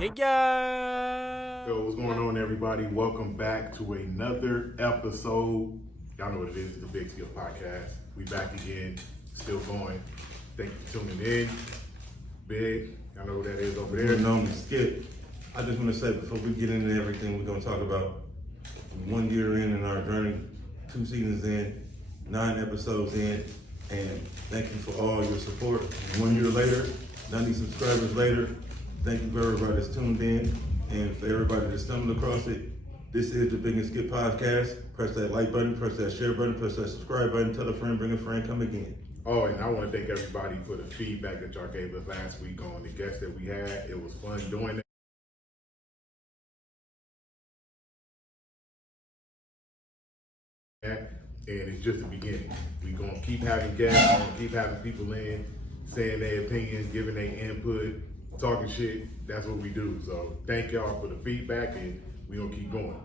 Hey guys! Yo, what's going on, everybody? Welcome back to another episode. Y'all know what it is, the Big Skill Podcast. We back again, still going. Thank you for tuning in. Big, y'all know who that is over there. Known as Skip. I just want to say before we get into everything we're going to talk about, 1 year in our journey, 2 seasons in, 9 episodes in, and thank you for all your support. 1 year later, 90 subscribers later, thank you for everybody that's tuned in, and for everybody that stumbled across it. This is the Big and Skip Podcast. Press that like button, press that share button, press that subscribe button, tell a friend, bring a friend, come again. Oh, and I want to thank everybody for the feedback that y'all gave us last week on the guests that we had. It was fun doing that. And it's just the beginning. We're going to keep having guests, we're going to keep having people in, saying their opinions, giving their input, talking shit. That's what we do. So thank y'all for the feedback, and we're going to keep going.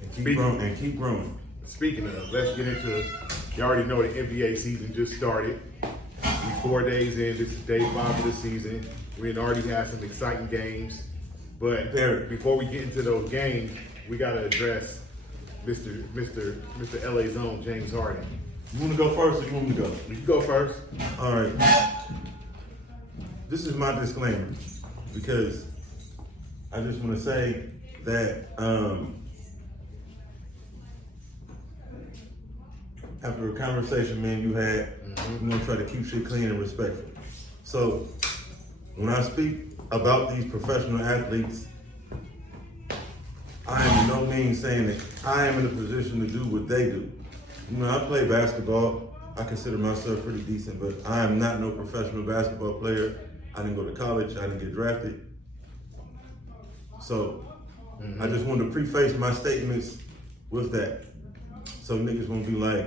And keep growing. Speaking of, let's get into, you already know the NBA season just started. We're 4 days in, this is day 5 of the season. We already had some exciting games. But before we get into those games, we got to address Mr. LA Zone, James Harden. You want to go first or you want me to go? You can go first. All right. This is my disclaimer because I just want to say that after a conversation me and you had, we're going to try to keep shit clean and respectful. So when I speak about these professional athletes, I am in no means saying that I am in a position to do what they do. You know, I play basketball. I consider myself pretty decent, but I am not no professional basketball player. I didn't go to college. I didn't get drafted. So I just wanted to preface my statements with that. So niggas won't be like,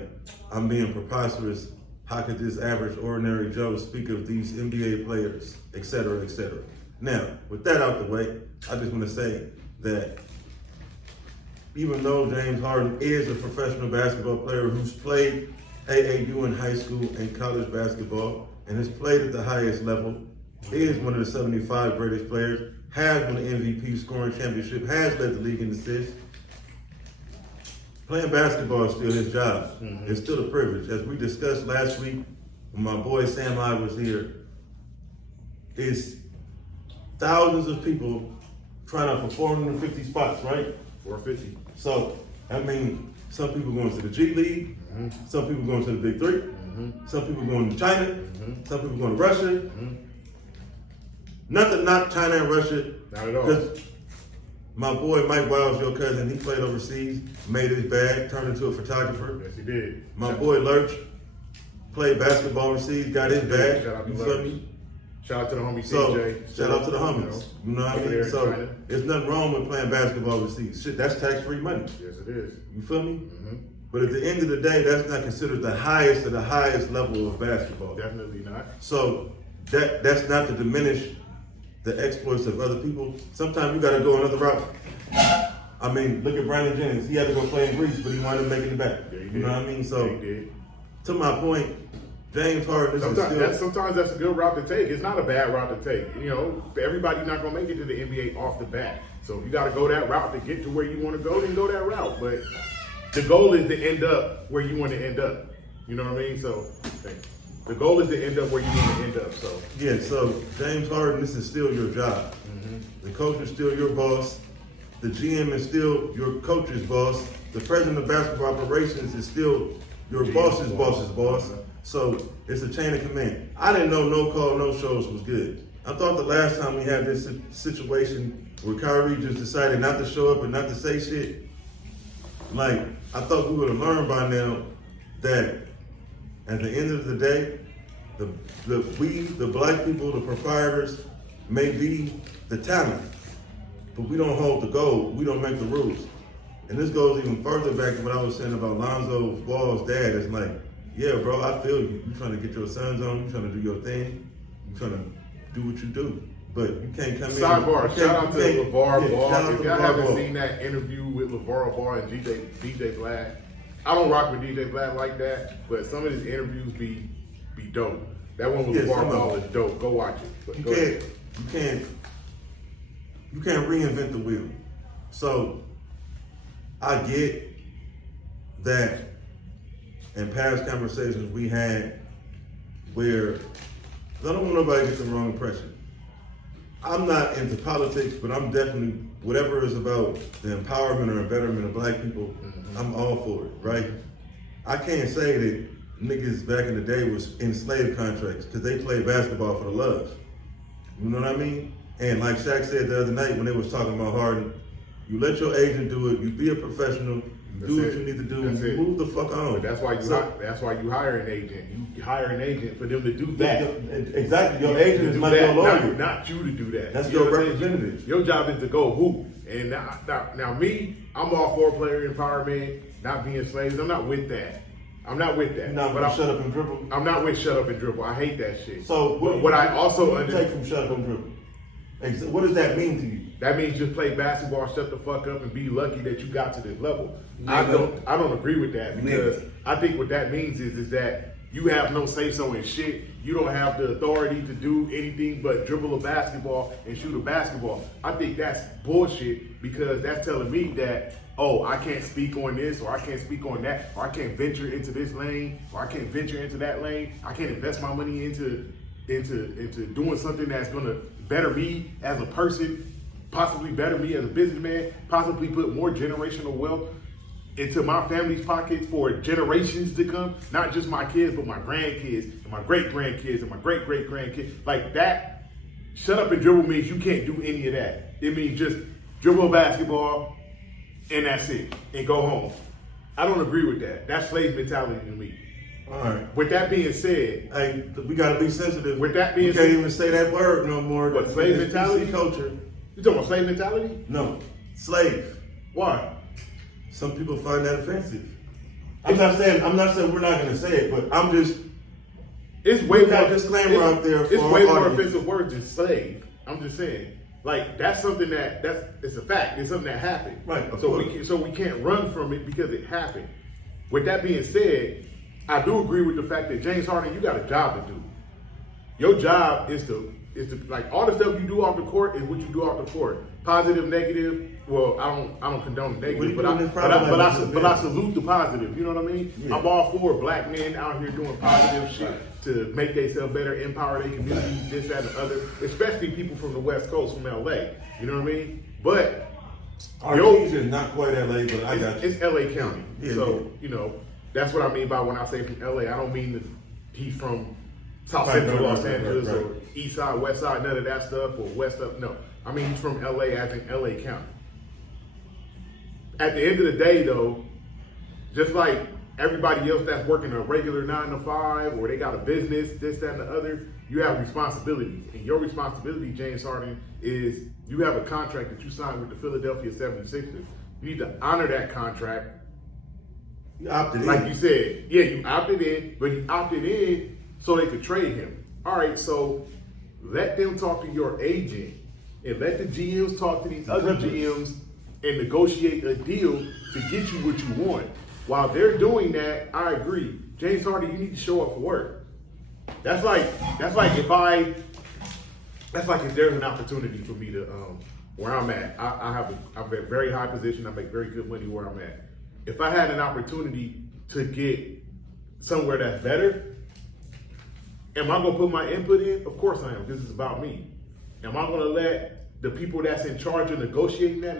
I'm being preposterous. How could this average, ordinary Joe speak of these NBA players, et cetera, et cetera. Now, with that out the way, I just want to say that even though James Harden is a professional basketball player who's played AAU in high school and college basketball and has played at the highest level, is one of the 75 greatest players, has won the MVP scoring championship, has led the league in assists. Playing basketball is still his job. It's still a privilege. As we discussed last week when my boy Sam I was here, it's thousands of people trying out for 450 spots, right? 450. So, I mean, some people going to the G League, some people going to the Big Three, some people going to China, some people going to Russia. Nothing, not China and Russia. Not at all. Because my boy Mike Wiles, your cousin, he played overseas, made his bag, turned into a photographer. Yes, he did. My boy Lurch played basketball overseas, got his bag. Shout out to You feel Lurch. me? Shout out to the homie So, CJ. shout out to the homies. You know what I over there mean? in So, China. there's nothing wrong with playing basketball overseas. Shit, that's tax-free money. Yes, it is. You feel me? But at the end of the day, that's not considered the highest of the highest level of basketball. Definitely not. So that's not to diminish the exploits of other people. Sometimes you got to go another route. I mean, look at Brandon Jennings. He had to go play in Greece, but he wound up making it back. Yeah, he You did. know what I mean? So Yeah, he did. to my point, James Harden is Sometimes that's a good route to take. It's not a bad route to take. You know, everybody's not going to make it to the NBA off the bat. So if you got to go that route to get to where you want to go, then go that route. But the goal is to end up where you want to end up. You know what I mean? So the goal is to end up where you want to end up. So Yeah, so James Harden, this is still your job. The coach is still your boss. The GM is still your coach's boss. The president of basketball operations is still your boss's boss. So it's a chain of command. I didn't know no call, no shows was good. I thought the last time we had this situation where Kyrie just decided not to show up and not to say shit, like, I thought we would have learned by now that at the end of the day, the black people, the proprietors, may be the talent, but we don't hold the goal. We don't make the rules. And this goes even further back to what I was saying about Lonzo Ball's dad. It's like, yeah, bro, I feel you. You trying to get your sons on. You trying to do your thing. You trying to do what you do. But you can't come in. sidebar, shout out to LeVar Ball. If y'all haven't Ball. seen that interview with LeVar Ball and DJ Vlad, I don't rock with DJ Vlad like that, but some of his interviews be dope. That one with LeVar Ball is dope. Go watch it. But You can't You can't reinvent the wheel. So I get that in past conversations we had where, I don't want nobody to get the wrong impression. I'm not into politics, but I'm definitely, whatever is about the empowerment or betterment of black people, I'm all for it, right? I can't say that niggas back in the day was in slave contracts because they played basketball for the love. You know what I mean? And like Shaq said the other night when they was talking about Harden, you let your agent do it, you be a professional, do what you need to do, move the fuck on. But that's why you hire an agent. You hire an agent for them to do that. Exactly. Your agent is not your lawyer. Not you to do that. That's your representative. Your job is to go hoop. And now me, I'm all for player empowerment, not being slaves. I'm not with that. I'm not with that. No, but shut up and dribble. I'm not with shut up and dribble. I hate that shit. So what I also take from shut up and dribble? What does that mean to you? That means just play basketball, shut the fuck up, and be lucky that you got to this level. I don't agree with that because I think what that means is that you have no say-so in shit. You don't have the authority to do anything but dribble a basketball and shoot a basketball. I think that's bullshit because that's telling me that, oh, I can't speak on this or I can't speak on that or I can't venture into this lane or I can't venture into that lane. I can't invest my money into doing something that's gonna better me as a person, possibly better me as a businessman, possibly put more generational wealth into my family's pockets for generations to come, not just my kids, but my grandkids and my great-grandkids and my great-great-grandkids. Like that, shut up and dribble means you can't do any of that. It means just dribble a basketball and that's it, and go home. I don't agree with that. That's slave mentality to me. All right. With that being said, hey, we gotta be sensitive. With that being said, you can't even say that word no more. What, slave mentality? Culture. You talking about slave mentality? No, slave. Why? Some people find that offensive. I'm not saying we're not gonna say it, but I'm just. It's way more disclaimer out there. It's way more offensive word than slave. I'm just saying. Like that's something it's a fact. It's something that happened. Right. So we can't run from it because it happened. With that being said, I do agree with the fact that James Harden, you got a job to do. Your job is to like all the stuff you do off the court is what you do off the court. Positive, negative. Well, I don't condone negative, but I salute the positive. You know what I mean? Yeah. I'm all for black men out here doing positive shit to make themselves better, empower their communities, this, that, and the other. Especially people from the West Coast, from LA. You know what I mean? But our is not quite LA, but I got you. It's LA County. Yeah, so you know that's what I mean by when I say from LA. I don't mean that he's from South Central Los Angeles or East Side, West Side, none of that stuff, or West up. No, I mean he's from LA, as in LA County. At the end of the day, though, just like everybody else that's working a regular 9 to 5 or they got a business, this, that, and the other, you have responsibilities. And your responsibility, James Harden, is you have a contract that you signed with the Philadelphia 76ers. You need to honor that contract. You opted in. Like you said. Yeah, you opted in, but he opted in so they could trade him. All right, so let them talk to your agent and let the GMs talk to these other GMs and negotiate a deal to get you what you want. While they're doing that, I agree. James Harden, you need to show up for work. That's like if there's an opportunity for me to where I'm at. I'm at a very high position. I make very good money where I'm at. If I had an opportunity to get somewhere that's better, am I gonna put my input in? Of course I am. This is about me. Am I gonna let the people that's in charge of negotiate that?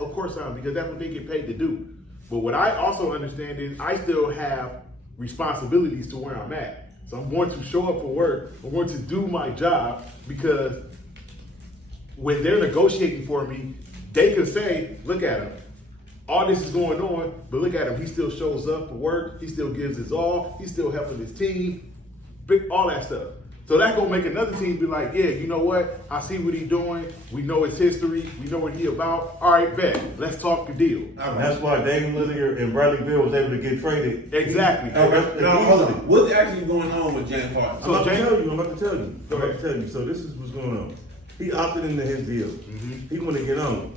Of course I am, because that's what they get paid to do. But what I also understand is I still have responsibilities to where I'm at. So I'm going to show up for work. I'm going to do my job, because when they're negotiating for me, they can say, look at him. All this is going on, but look at him. He still shows up for work. He still gives his all. He's still helping his team. All that stuff. So that's going to make another team be like, yeah, you know what? I see what he's doing. We know his history. We know what he's about. All right, bet. Let's talk the deal. And that's why Damian Lillard and Bradley Beal was able to get traded. Exactly. Hold on. What's actually going on with James Harden? I'm about to tell you. So this is what's going on. He opted into his deal. Mm-hmm. He wanted to get on.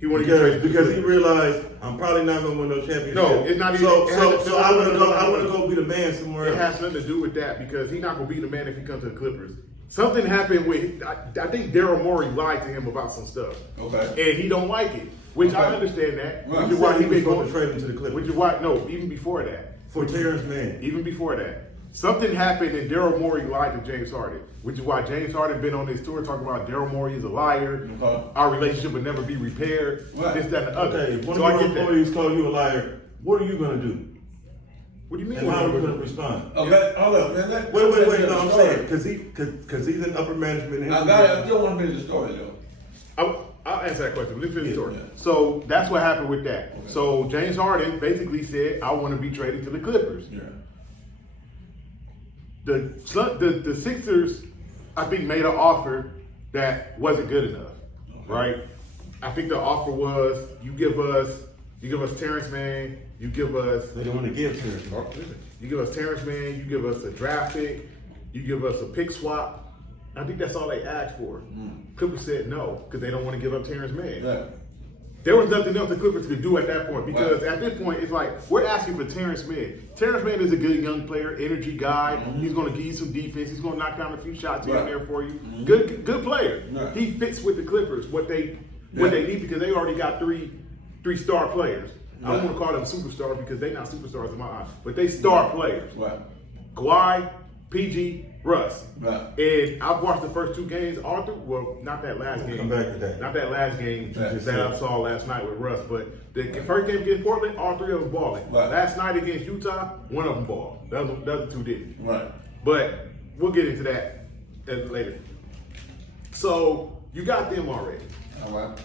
Because he realized I'm probably not going to win no championship. No, it's not even. So I want to go be the man somewhere else. It has nothing to do with that, because he's not going to be the man if he comes to the Clippers. something happened with. I think Daryl Morey lied to him about some stuff. Okay. And he don't like it, which I Okay. understand that. Right. Which is why he been going going to trade him to the Clippers. Which is why even before that. For Terrence Mann. Even before that. Something happened and Daryl Morey lied to James Harden, which is why James Harden been on this tour talking about Daryl Morey is a liar. Okay. Our relationship would never be repaired. Right. This, that, and the other. Okay, if one So of I your get that. employees call you a liar, what are you going to do? What do you mean? And how are you going to respond? Okay, hold up, man. Wait, no, I'm saying, because he's in upper management. I got it. I still want to finish the story, though. I'll answer that question. Let me finish the story. Yeah. So that's what happened with that. Okay. So James Harden basically said, I want to be traded to the Clippers. Yeah. The Sixers, I think, made an offer that wasn't good enough, right? I think the offer was you give us Terrence Mann, you give us They don't want to give Terrence Mann. you give us Terrence Mann, you give us a draft pick, you give us a pick swap. I think that's all they asked for. Clippers said no because they don't want to give up Terrence Mann. Yeah. There was nothing else the Clippers could do at that point because Right. at this point it's like we're asking for Terrence Mann. Terrence Mann is a good young player, energy guy. He's going to give you some defense. He's going to knock down a few shots here and Right. there for you. Good player. Right. He fits with the Clippers what they need because they already got three star players. I don't want to call them superstars because they're not superstars in my eyes, but they star players. Right. Kawhi, PG, Russ. Right. And I've watched the first two games, all through, well, not that last game. Come back to that. Not that last game Right. that I saw last night with Russ, but the first game against Portland, all three of them balling. Right. Last night against Utah, one of them balled. The other two didn't. Right. But we'll get into that later. So you got them already. All right.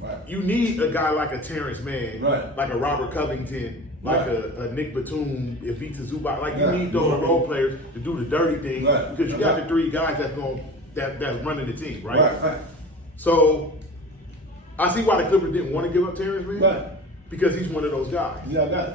Right. You need a guy like a Terrence Mann, Right. like a Robert Covington, like Right. a Nick Batum, Ivica Zubac. Like Yeah. you need those role players to do the dirty thing Right. because you got Okay. the three guys that's running the team, right? Right. So I see why the Clippers didn't want to give up Terrence Mann Right. because he's one of those guys. Yeah, I got it.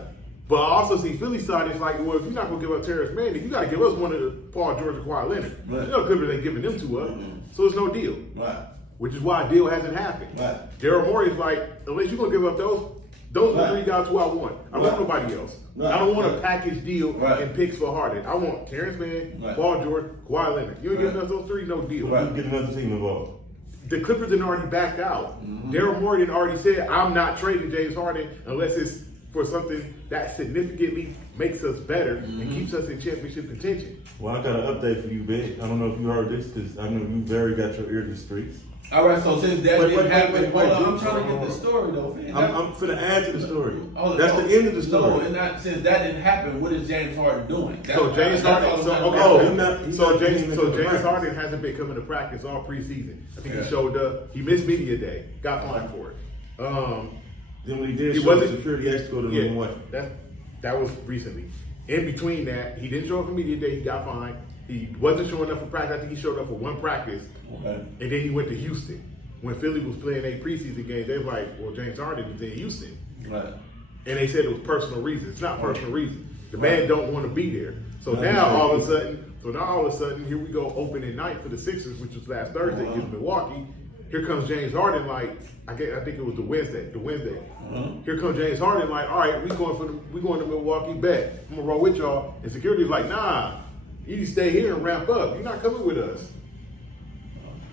But I also see Philly side. It's like, well, if you're not gonna give up Terrence Mann, then you got to give us one of the Paul George and Kawhi Leonard. Right. You know, Clippers ain't giving them to us, so it's no deal. Right. Which is why a deal hasn't happened. Right. Daryl Morey's like, unless you're gonna give up those are the Right. three guys who I want. I don't want nobody else. Right. I don't want a Right. package deal Right. and picks for Harden. I want Terrence Mann, Right. Paul George, Kawhi Leonard. You ain't Right. giving us those three, no deal. Right. You get another team involved. The Clippers had already backed out. Daryl Morey had already said, I'm not trading James Harden unless it's for something that significantly makes us better and keeps us in championship contention. Well, I got an update for you, Big. I don't know if you heard this because I know you very got your ear to the streets. All right, so since that Wait, didn't wait, happen, wait, hold on, wait, I'm trying to get the story though. I'm finna add to the story. Oh, That's no. the end of the No, story. and not, since that didn't happen, what is James Harden doing? So James Harden, all so I'm okay, Oh, okay. he's not- he's so not James, even so in the James practice. Harden hasn't been coming to practice all preseason. I think Yeah. he showed up. He missed media day, got fined for it. Then when he did He show wasn't- security, asked to go to Yeah, what? that was recently. In between that, he didn't show up for media day. He got fined. He wasn't showing up for practice. I think he showed up for one practice, Okay. and then he went to Houston. When Philly was playing a preseason game, they were like, "Well, James Harden is in Houston," Right. and they said it was personal reasons. It's not personal reasons. The Right. man don't want to be there. So Right. now all of a sudden, here we go opening night for the Sixers, which was last Thursday against Milwaukee. Here comes James Harden, like I think it was the Wednesday. Here comes James Harden, like, all right, we going to Milwaukee. Bet I'm gonna roll with y'all. And security's like, nah, you need to stay here and ramp up. You're not coming with us.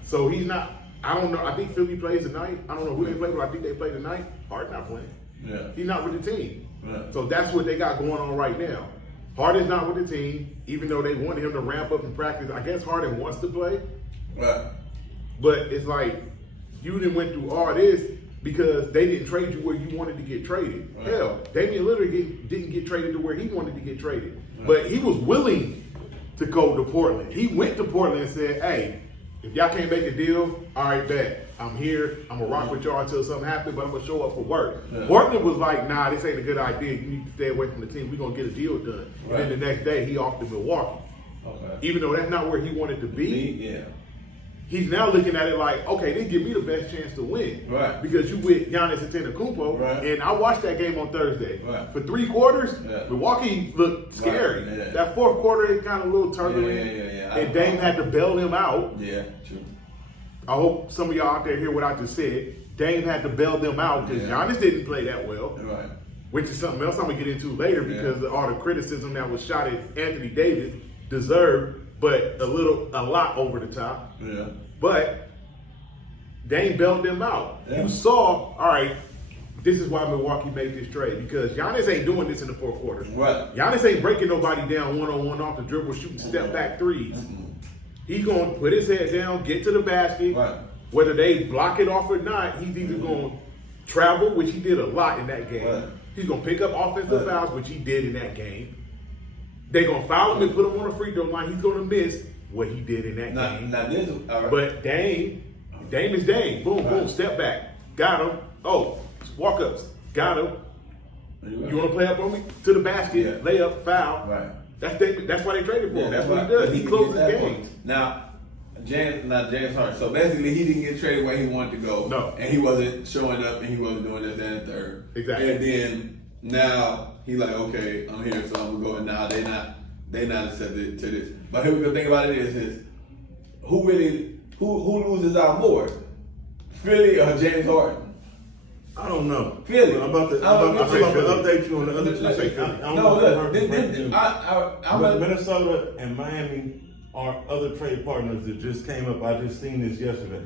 So he's not. I don't know. I think Philly plays tonight. I don't know who they play, but I think they play tonight. Harden not playing. Yeah. He's not with the team. Right. So that's what they got going on right now. Harden's not with the team, even though they wanted him to ramp up in practice. I guess Harden wants to play, Right. but it's like you didn't went through all this because they didn't trade you where you wanted to get traded. Right. Hell, Damian Lillard didn't get traded to where he wanted to get traded. Right. But he was willing to go to Portland. He went to Portland and said, hey, if y'all can't make a deal, all right, bet. I'm here. I'm going to rock with y'all until something happens, but I'm going to show up for work. Yeah. Portland was like, nah, this ain't a good idea. You need to stay away from the team. We're going to get a deal done. Right. And then the next day, he off to Milwaukee. Okay. Even though that's not where he wanted to be, Yeah. he's now looking at it like, okay, they give me the best chance to win. Right. Because you with Giannis Antetokounmpo, Right. and I watched that game on Thursday. Right. For 3 quarters, Yeah. Milwaukee looked scary. Right. Yeah. That fourth quarter, it kind of a little turbulent. Yeah. And Dame had to bail him out. Yeah. True. I hope some of y'all out there hear what I just said. Dame had to bail them out because Yeah. Giannis didn't play that well, Right. which is something else I'm going to get into later because of all the criticism that was shot at Anthony Davis deserved but a lot over the top. Yeah. But Dame bailed them out. Yeah. You saw, all right, this is why Milwaukee made this trade, because Giannis ain't doing this in the fourth quarter. Right. Giannis ain't breaking nobody down one-on-one off the dribble, shooting step back threes. He's going to put his head down, get to the basket. Right. Whether they block it off or not, he's either going to travel, which he did a lot in that game. Right. He's going to pick up offensive fouls, which he did in that game. They're going to foul him and put him on a free throw line. He's going to miss what he did in that game. Now this, all right. But Dame is Dame. Boom, boom, step back. Got him. Oh, walk-ups. Got him. You want to play up on me? To the basket, layup, foul. Right. That's why they traded for him. That's what he why- does. He closes games. Now, James Harden. So basically, he didn't get traded where he wanted to go. No. And he wasn't showing up, and he wasn't doing this, that, and the third. Exactly. And then now he's like, okay, I'm here, so I'm gonna go. And now they not accepted to this. But here we go. Think about it is who loses out more, Philly or James Harden? I don't know. Philly. I'm about to update you on the other two. I'm Minnesota and Miami are other trade partners that just came up. I just seen this yesterday.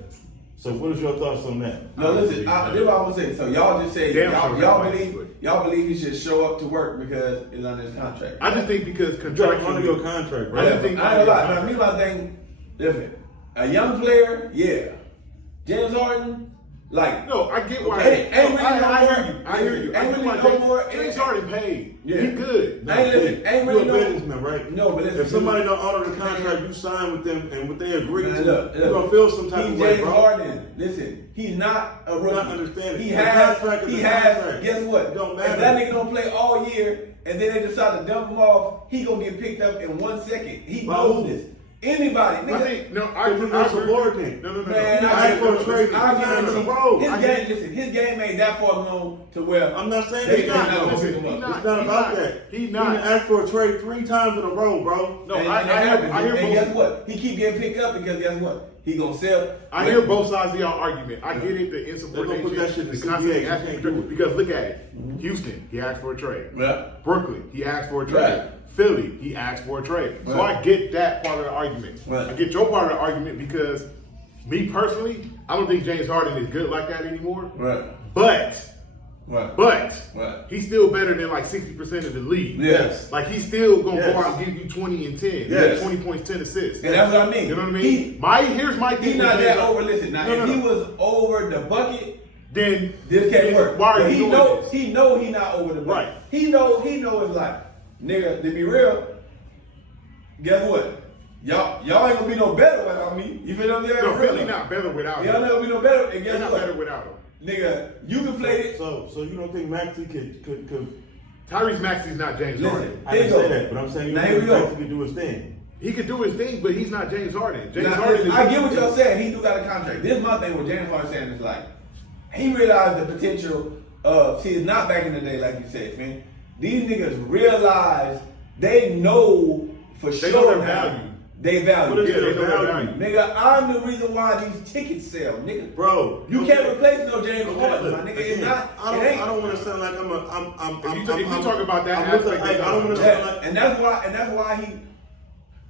So what is your thoughts on that? No, listen. This is what I want to say. So y'all just say y'all believe he should show up to work because it's under his contract. I just think because You got under your contract, I right? just think I ain't gonna lie. Now, me, my thing different. A young player, yeah. James Harden, like No, I get why. Ain't really I no hear more. you. I hear you. I Ain't get really why no more. James Harden paid. Yeah. He good. ain't really You're a businessman, right? No, but listen, if somebody don't honor the contract you sign with them and what they agree Man, to, look, you're gonna feel some type he's of way, James bro. Harden. Listen, he's not a rookie. not understanding. He The has. contract is He the has. contract. Guess what? It don't If matter. that nigga don't play all year and then they decide to dump him off, he gonna get picked up in 1 second. He By knows who? this. Anybody, I nigga. think no. I agree. No. Man, I for a trade. I in a guarantee row. his game ain't that far gone to where I'm not saying They it's not not. gonna Listen, pick him up. It's not about that. He He not. asked for a trade 3 times in a row, bro. No, and I hear and guess both. what? He keep getting picked up because guess what? He gonna sell. I hear both sides of y'all argument. I get it, the They're insubordination, gonna put that shit in the the constant CBA. asking for trade. Because look at it. Houston, he asked for a trade. Yeah. Brooklyn, he asked for a trade. Right. Philly, he asked for a trade. So Right. I get that part of the argument. Right. I get your part of the argument because me personally, I don't think James Harden is good like that anymore. Right. But Right. he's still better than like 60% of the league. Yes. Like he's still gonna Yes. go out and give you 20 and 10. Yes. 20 points, 10 assists. And that's what I mean. You know what I mean? Here's my thing. He's with not James that Harden. over. Listen, now No, if no. he was over the bucket, Then this can't work. Why are But you he doing know this? he know he not over the bucket. Right. He know his life. Nigga, to be real, guess what? Y'all ain't gonna be no better without me. You feel what I'm saying? No, Philly not better without Y'all him. never be no better. And They're guess not what? better without him. Nigga, you can play it. So you don't think Maxey could Tyrese Maxey's not James Listen. Harden. I didn't say that, but I'm saying you Now, don't here we think go. Maxey could do his thing. He could do his thing, but he's not James Harden. James Now, Harden is. I get what y'all saying. He do got a contract. This is my thing with James Harden saying is like, he realized the potential of, see, it's not back in the day like you said, man. These niggas realize they know for They sure know their now value. They value. What is Yeah, their they know their value? value. Nigga, I'm the reason why these tickets sell, nigga. Bro, You can't replace no James Okay, Harden, look, my nigga. again, It's not. I it ain't. don't want to sound like I'm If you talk about that I'm with aspect, the- I don't want to Yeah, sound like and that's why he.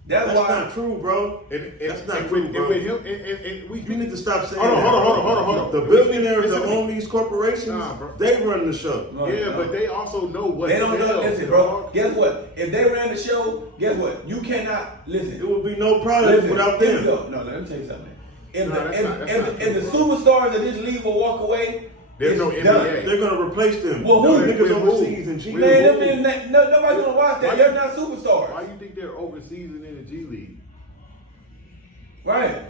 That's that's why. not true, bro. That's not true, and bro. with him, and we You need to stop saying Hold on, that. hold on. The billionaires Listen that to me. own these corporations, Nah, bro. they run the show. No, Yeah, no. but they also know what They don't know. sells, Listen, bro. dog. Guess what? If they ran the show, guess what? You cannot listen. There would be no product Listen, without here we them. go. No, let me tell you something. If No, the, that's if, not- that's if, not if the true, bro. superstars of this league will walk away, There's it's no done. NBA. They're gonna replace them. Well, who? Niggas With who? overseas and G With League. Man, them niggas, nobody's gonna watch Why that. you- They're not superstars, Why you think they're overseas and in the G League? right?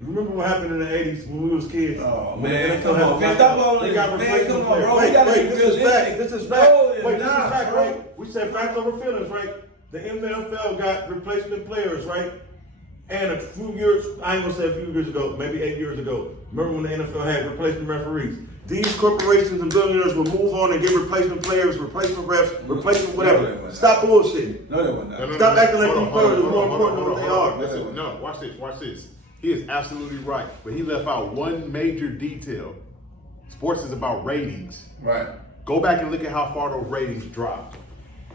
Remember what happened in the '80s when we was kids? Oh, When man, the NFL come had on, to man, fight. stop all They this. got Man, replacement come on, players. bro. We Wait, gotta wait, be this is fact. realistic. This is No, fact. it's Wait, this is not, fact, bro. right? We said facts over feelings, right? The NFL got replacement players, right? And a few years, I ain't gonna say a few years ago, maybe 8 years ago. Remember when the NFL had replacement referees? These corporations and billionaires will move on and get replacement players, replacement refs, replacement whatever. Stop bullshitting. No, they were not. Stop acting like Hold these on, players are hold more on, important hold than on, what they hold are. on. Listen, no, watch this. He is absolutely right, but he left out one major detail. Sports is about ratings. Right. Go back and look at how far those ratings dropped.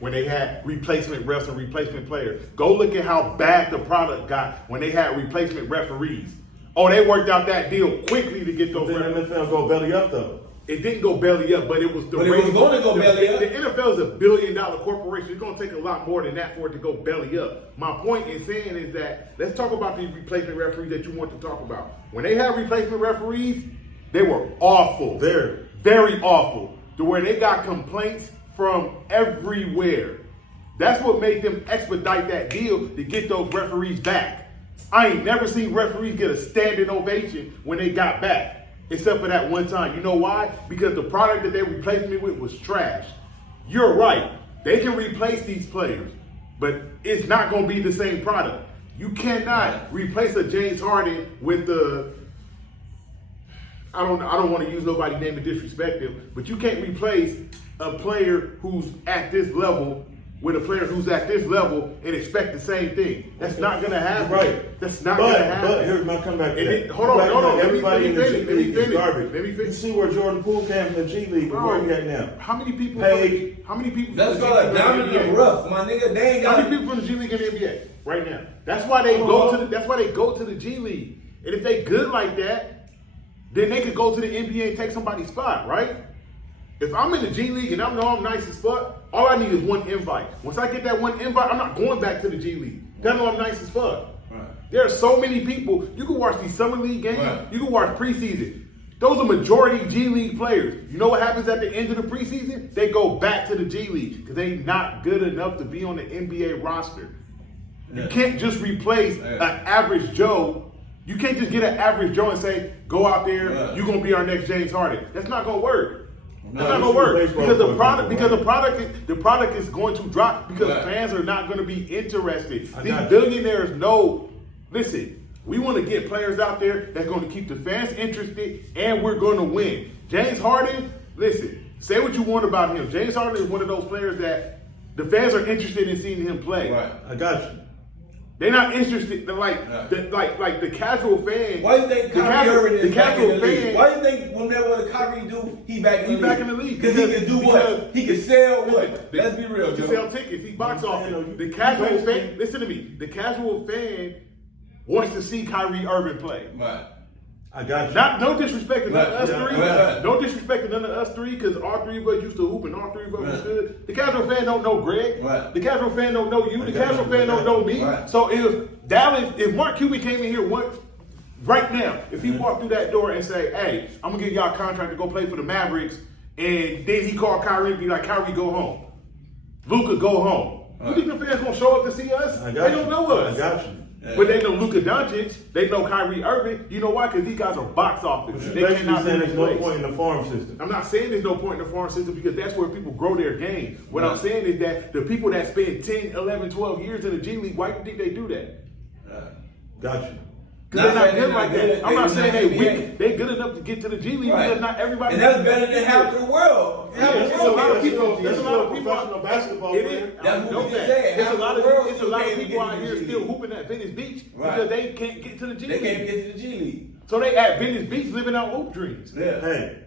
when they had replacement refs and replacement players. Go look at how bad the product got when they had replacement referees. Oh, they worked out that deal quickly to get those. Then the NFL go belly up though. It didn't go belly up, but it was the But it was going to go belly up. The NFL is a $1 billion corporation. It's going to take a lot more than that for it to go belly up. My point in saying is that let's talk about these replacement referees that you want to talk about. When they had replacement referees, they were awful. Very awful. To where they got complaints from everywhere. That's what made them expedite that deal to get those referees back. I ain't never seen referees get a standing ovation when they got back, except for that one time. You know why? Because the product that they replaced me with was trash. You're right. They can replace these players, but it's not going to be the same product. You cannot replace a James Harden with the, I don't want to use nobody's name to disrespect him, but you can't replace a player who's at this level with a player who's at this level and expect the same thing. That's not going to happen. Right. That's not going to happen. But here's my comeback to that. Hold on. Everybody in the G Let me League is finish. garbage. Let me finish. You see where Jordan Poole came from the G League. Bro, where he at now? How many people? Paid. How many people? That's called a diamond in the rough, my nigga. They ain't How got many people from the G League in the NBA right now? That's why they go to the. That's why they go to the G League. And if they good like that, then they could go to the NBA and take somebody's spot, right? If I'm in the G League and I know I'm nice as fuck, all I need is one invite. Once I get that one invite, I'm not going back to the G League. I know I'm nice as fuck. Right. There are so many people. You can watch these summer league games. Right. You can watch preseason. Those are majority G League players. You know what happens at the end of the preseason? They go back to the G League because they're not good enough to be on the NBA roster. You can't just replace an average Joe. You can't just get an average Joe and say, go out there, you're going to be our next James Harden. That's not going to work. That's not gonna work because the product is going to drop because fans are not going to be interested. These billionaires know. Listen, we want to get players out there that's going to keep the fans interested, and we're going to win. James Harden, listen, say what you want about him. James Harden is one of those players that the fans are interested in seeing him play. Right, I got you. They're not interested. Like the casual fan. Why do you think Kyrie Irving is back in the league? Fan, Why do you think whenever Kyrie do, he back in the league? Back in the league because he can do what? He can sell what? Let's be real, He can Joe. sell tickets. He box office. The casual fan. Listen to me. The casual fan wants to see Kyrie Irving play. Right. I got you. No disrespect to none of us three. No disrespect to none of us three because all three of us used to hoop and all three of us was good. The casual fan don't know Greg. Right. The casual fan don't know you. The casual fan don't know me. Right. So if Mark Cuban came in here right now, if he walked through that door and say, hey, I'm going to give y'all a contract to go play for the Mavericks, and then he called Kyrie and be like, Kyrie, go home. Luka, go home. You think the fans going to show up to see us? They don't know us. I got you. But they know Luka Doncic. They know Kyrie Irving. You know why? Because these guys are box office. But They you're cannot saying be there's no replaced. point in the farm system. I'm not saying there's no point in the farm system because that's where people grow their game. What I'm saying is that the people that spend 10, 11, 12 years in the G League, why do you think they do that? Got you. Because they're not good like that. I'm not saying they weak. They're good enough to get to the G League because not everybody. And that's better than half the world. There's a lot of people. There's a lot of professional basketball players. That's what we just said. It's a lot of people people out here still hooping at Venice Beach because they can't get to the G League. They can't get to the G League. So they at Venice Beach living out hoop dreams. Yeah. Hey.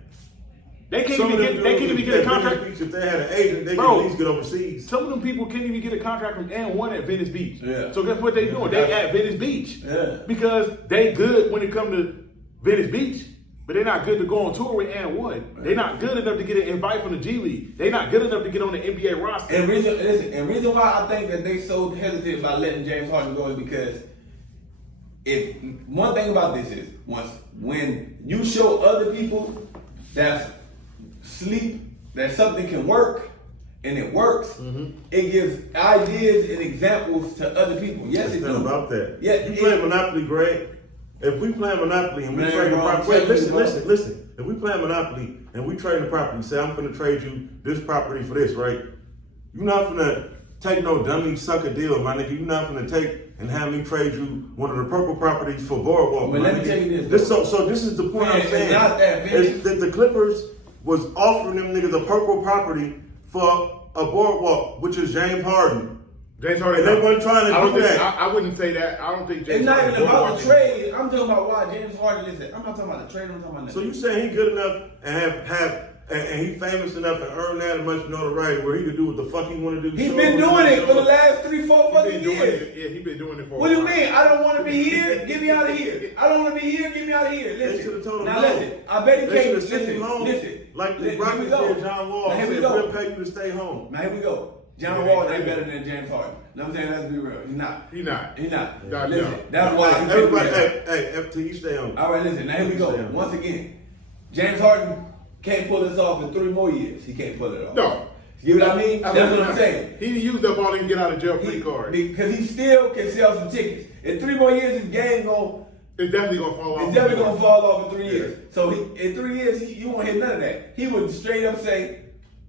They can't even get a contract. If they had an agent, they could at least get overseas. Some of them people can't even get a contract from N1 at Venice Beach. Yeah. So guess what they doing? They at Venice Beach. Yeah. Because they good when it come to Venice Beach, but they're not good to go on tour with N1. They're not good enough to get an invite from the G League. They're not good enough to get on the NBA roster. And reason why I think that they so hesitant about letting James Harden go is because if one thing about this is when you show other people that's sleep that something can work and it works, it gives ideas and examples to other people. Yes, it does. About that. Yeah, you play Monopoly, Greg. If we play Monopoly and we trade the property, wait, listen. If we play Monopoly and we trade the property, say I'm going to trade you this property for this, right? You're not going to take no dummy sucker deal, my nigga. You're not going to take and have me trade you one of the purple properties for Boardwalk. But let me tell you this. So this is the point I'm saying. Not that is that the Clippers was offering them niggas a purple property for a Boardwalk, which is James Harden. James Harden. And they weren't trying to do that. I wouldn't say that. I don't think James It's not Harden even about the trade. I'm talking about why James Harden is it. I'm not talking about the trade. I'm talking about So you saying he good enough and and he famous enough and earned that much notoriety where he could do what the fuck he want to do. He's been doing it for the last 3-4 fucking years. Yeah, he's been doing it for. What do you mean? I don't want to be here. Get me out of here. I don't want to be here. Get me out of here. They should have told him Now no. listen. I bet he They can't. should have sent him home. Listen. Like the Here we Rockets go. did John Wall. Now here we Said, go. we'll pay you to stay home. Now here we go. John Wall ain't better than James Harden. You know what I'm saying? Let's be real. He's not. He's not. He's not. God, Listen. no. That's why he Everybody, can't do that. hey, FT, stay home. All right, listen. Now here we go. Once again, James Harden can't pull this off in 3 more years. He can't pull it off. No. You know what I mean? That's what I'm saying. He used up all he can get out of jail free card. Because he still can sell some tickets. In 3 more years, his game It's definitely gonna fall off. it's definitely gonna fall off in 3 years. So in 3 years, you won't hit none of that. He would straight up say,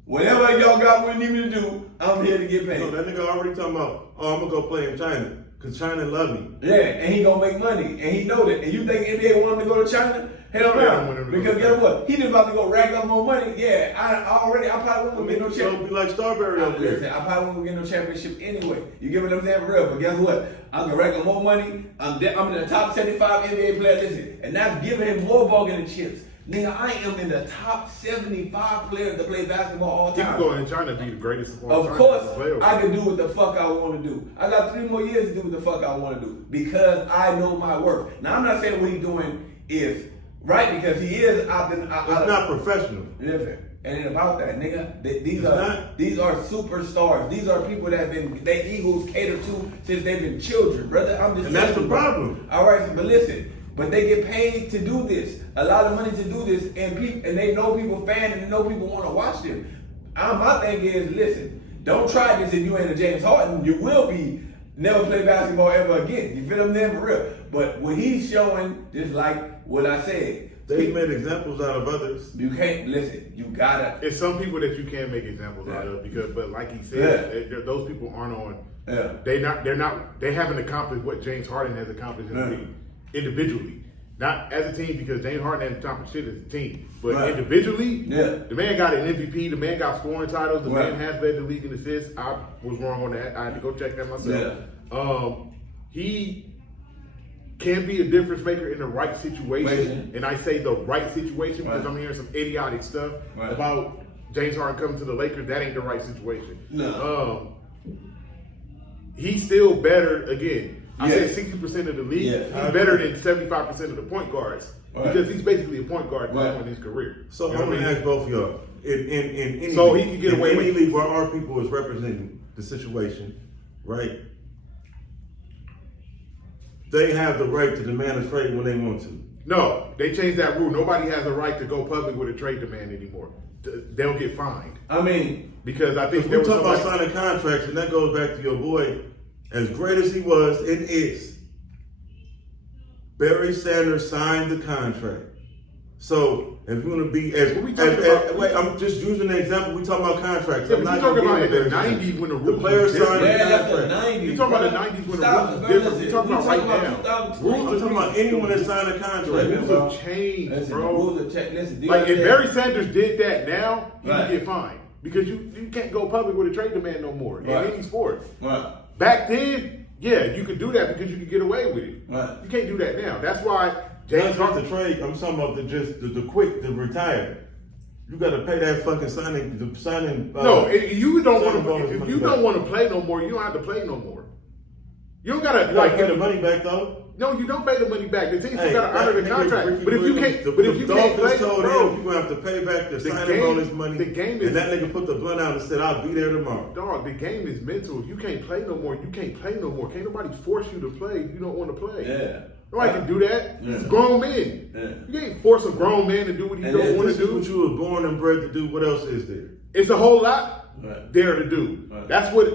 "Whatever y'all got what you need me to do, I'm here to get paid." No, that nigga already talking about, oh, I'm gonna go play in China because China love me. Yeah, and he gonna make money, and he know that. And you think NBA want him to go to China? Hell Yeah, I want him no. to go Because to guess China. what? He just about to go rack up more money. Yeah, I probably won't get no It'll championship. be like Starberry over Listen, there. I probably won't get no championship anyway. You get what I'm saying for real? But guess what? I'm gonna rack up more money. I'm in the top 75 NBA player. Listen, and that's giving him more bargaining chips. Nigga, I am in the top 75 players to play basketball all He time. could go in China and be the greatest of all Of time. course, Play over. I can do what the fuck I want to do. I got 3 more years to do what the fuck I want to do because I know my worth. Now, I'm not saying what he's doing is right because he is out there. It's not professional. Listen, it ain't about that, nigga. These It's are not. these are superstars. These are people that have been they Eagles catered to since they've been children, brother. I'm just And that's telling the you, bro. problem. All right, but listen. But they get paid to do this, a lot of money to do this, and they know people fan and they know people want to watch them. My thing is, listen, don't try this if you ain't a James Harden. You will be never play basketball ever again. You feel what I'm saying? For real. But what he's showing, just like what I said, They've made examples out of others. you can't listen. You gotta. It's some people that you can't make examples out of because, but like he said, those people aren't on. Yeah. They haven't accomplished what James Harden has accomplished in the league individually. Not as a team because James Harden hasn't accomplished shit as a team, but individually, the man got an MVP. The man got scoring titles. The man has led the league in assists. I was wrong on that. I had to go check that myself. He can be a difference maker in the right situation, and I say the right situation because I'm hearing some idiotic stuff about James Harden coming to the Lakers. That ain't the right situation. No. He's still better. Again, I said 60% of the league. He's better than 75% of the point guards because he's basically a point guard now in his career. So You know I'm what I gonna mean? ask both of y'all. In any So league, he can get in away any with- league where our people is representing the situation, right? They have the right to demand a trade when they want to. No, they changed that rule. Nobody has a right to go public with a trade demand anymore. They'll get fined I mean, because I think If we talk about signing contracts, and that goes back to your boy, as great as he was and is, Barry Sanders signed the contract. So if you want to be as, What we talking about? wait, I'm just using an example. We talking about contracts. Yeah, I'm but not you talking gonna about give in the Barry 90s Sanders. when the The rules players were signed different. the that's the contract. 90s. You talking about the bro. 90s when the Stop, rules bro, was different. listen. We talking about We right talking now. about I'm 2020. talking about anyone that signed a The contract. rules bro. have changed, Listen, the bro. rules are checked. Listen, do you Like if understand? Barry Sanders did that now, he Right. would get fined because you can't go public with a trade demand no more in Right. any sport. Right. Back then, yeah, you could do that because you could get away with it. Right. You can't do that now. That's why James James Harden Harden. the trade. I'm talking about the quick, the retire. You got to pay that fucking signing. The signing. No, you don't signing want bonus to. If money you back. don't want to play no more, you don't have to play no more. You don't gotta You got to like pay the money back though. No, you don't pay the money back. The team Hey, still gotta honor the that nigga contract. Ricky But if you Williams, can't, but if you can't play, Dolphins told him bro, you're gonna have to pay back the signing game- bonus money. the game is- and that nigga put the blunt out and said, "I'll be there tomorrow." dog, the game is mental. If you can't play no more, you can't play no more. Can't nobody force you to play if you don't want to play. Yeah. Nobody can do that. Yeah. It's grown men. Yeah. You can't force a grown man to do what he And don't then want This to is do. what you were born and bred to do. What else is there? It's a whole lot Right. there to do. Right. That's what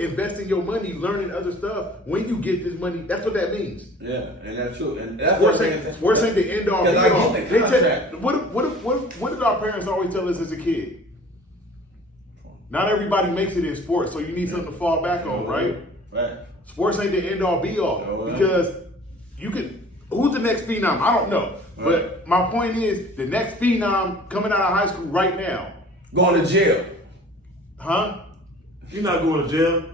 investing your money, learning other stuff. When you get this money, that's what that means. Yeah, and that's true. And that's Sports ain't the end all be Because I all. get the contract. What did our parents always tell us as a kid? Not everybody makes it in sports, so you need something to fall back on, right? Right. Sports ain't the end all be all Oh, yeah. because you could. Who's the next phenom? I don't know, but my point is the next phenom coming out of high school right now, Going to jail. huh? You're not going to jail.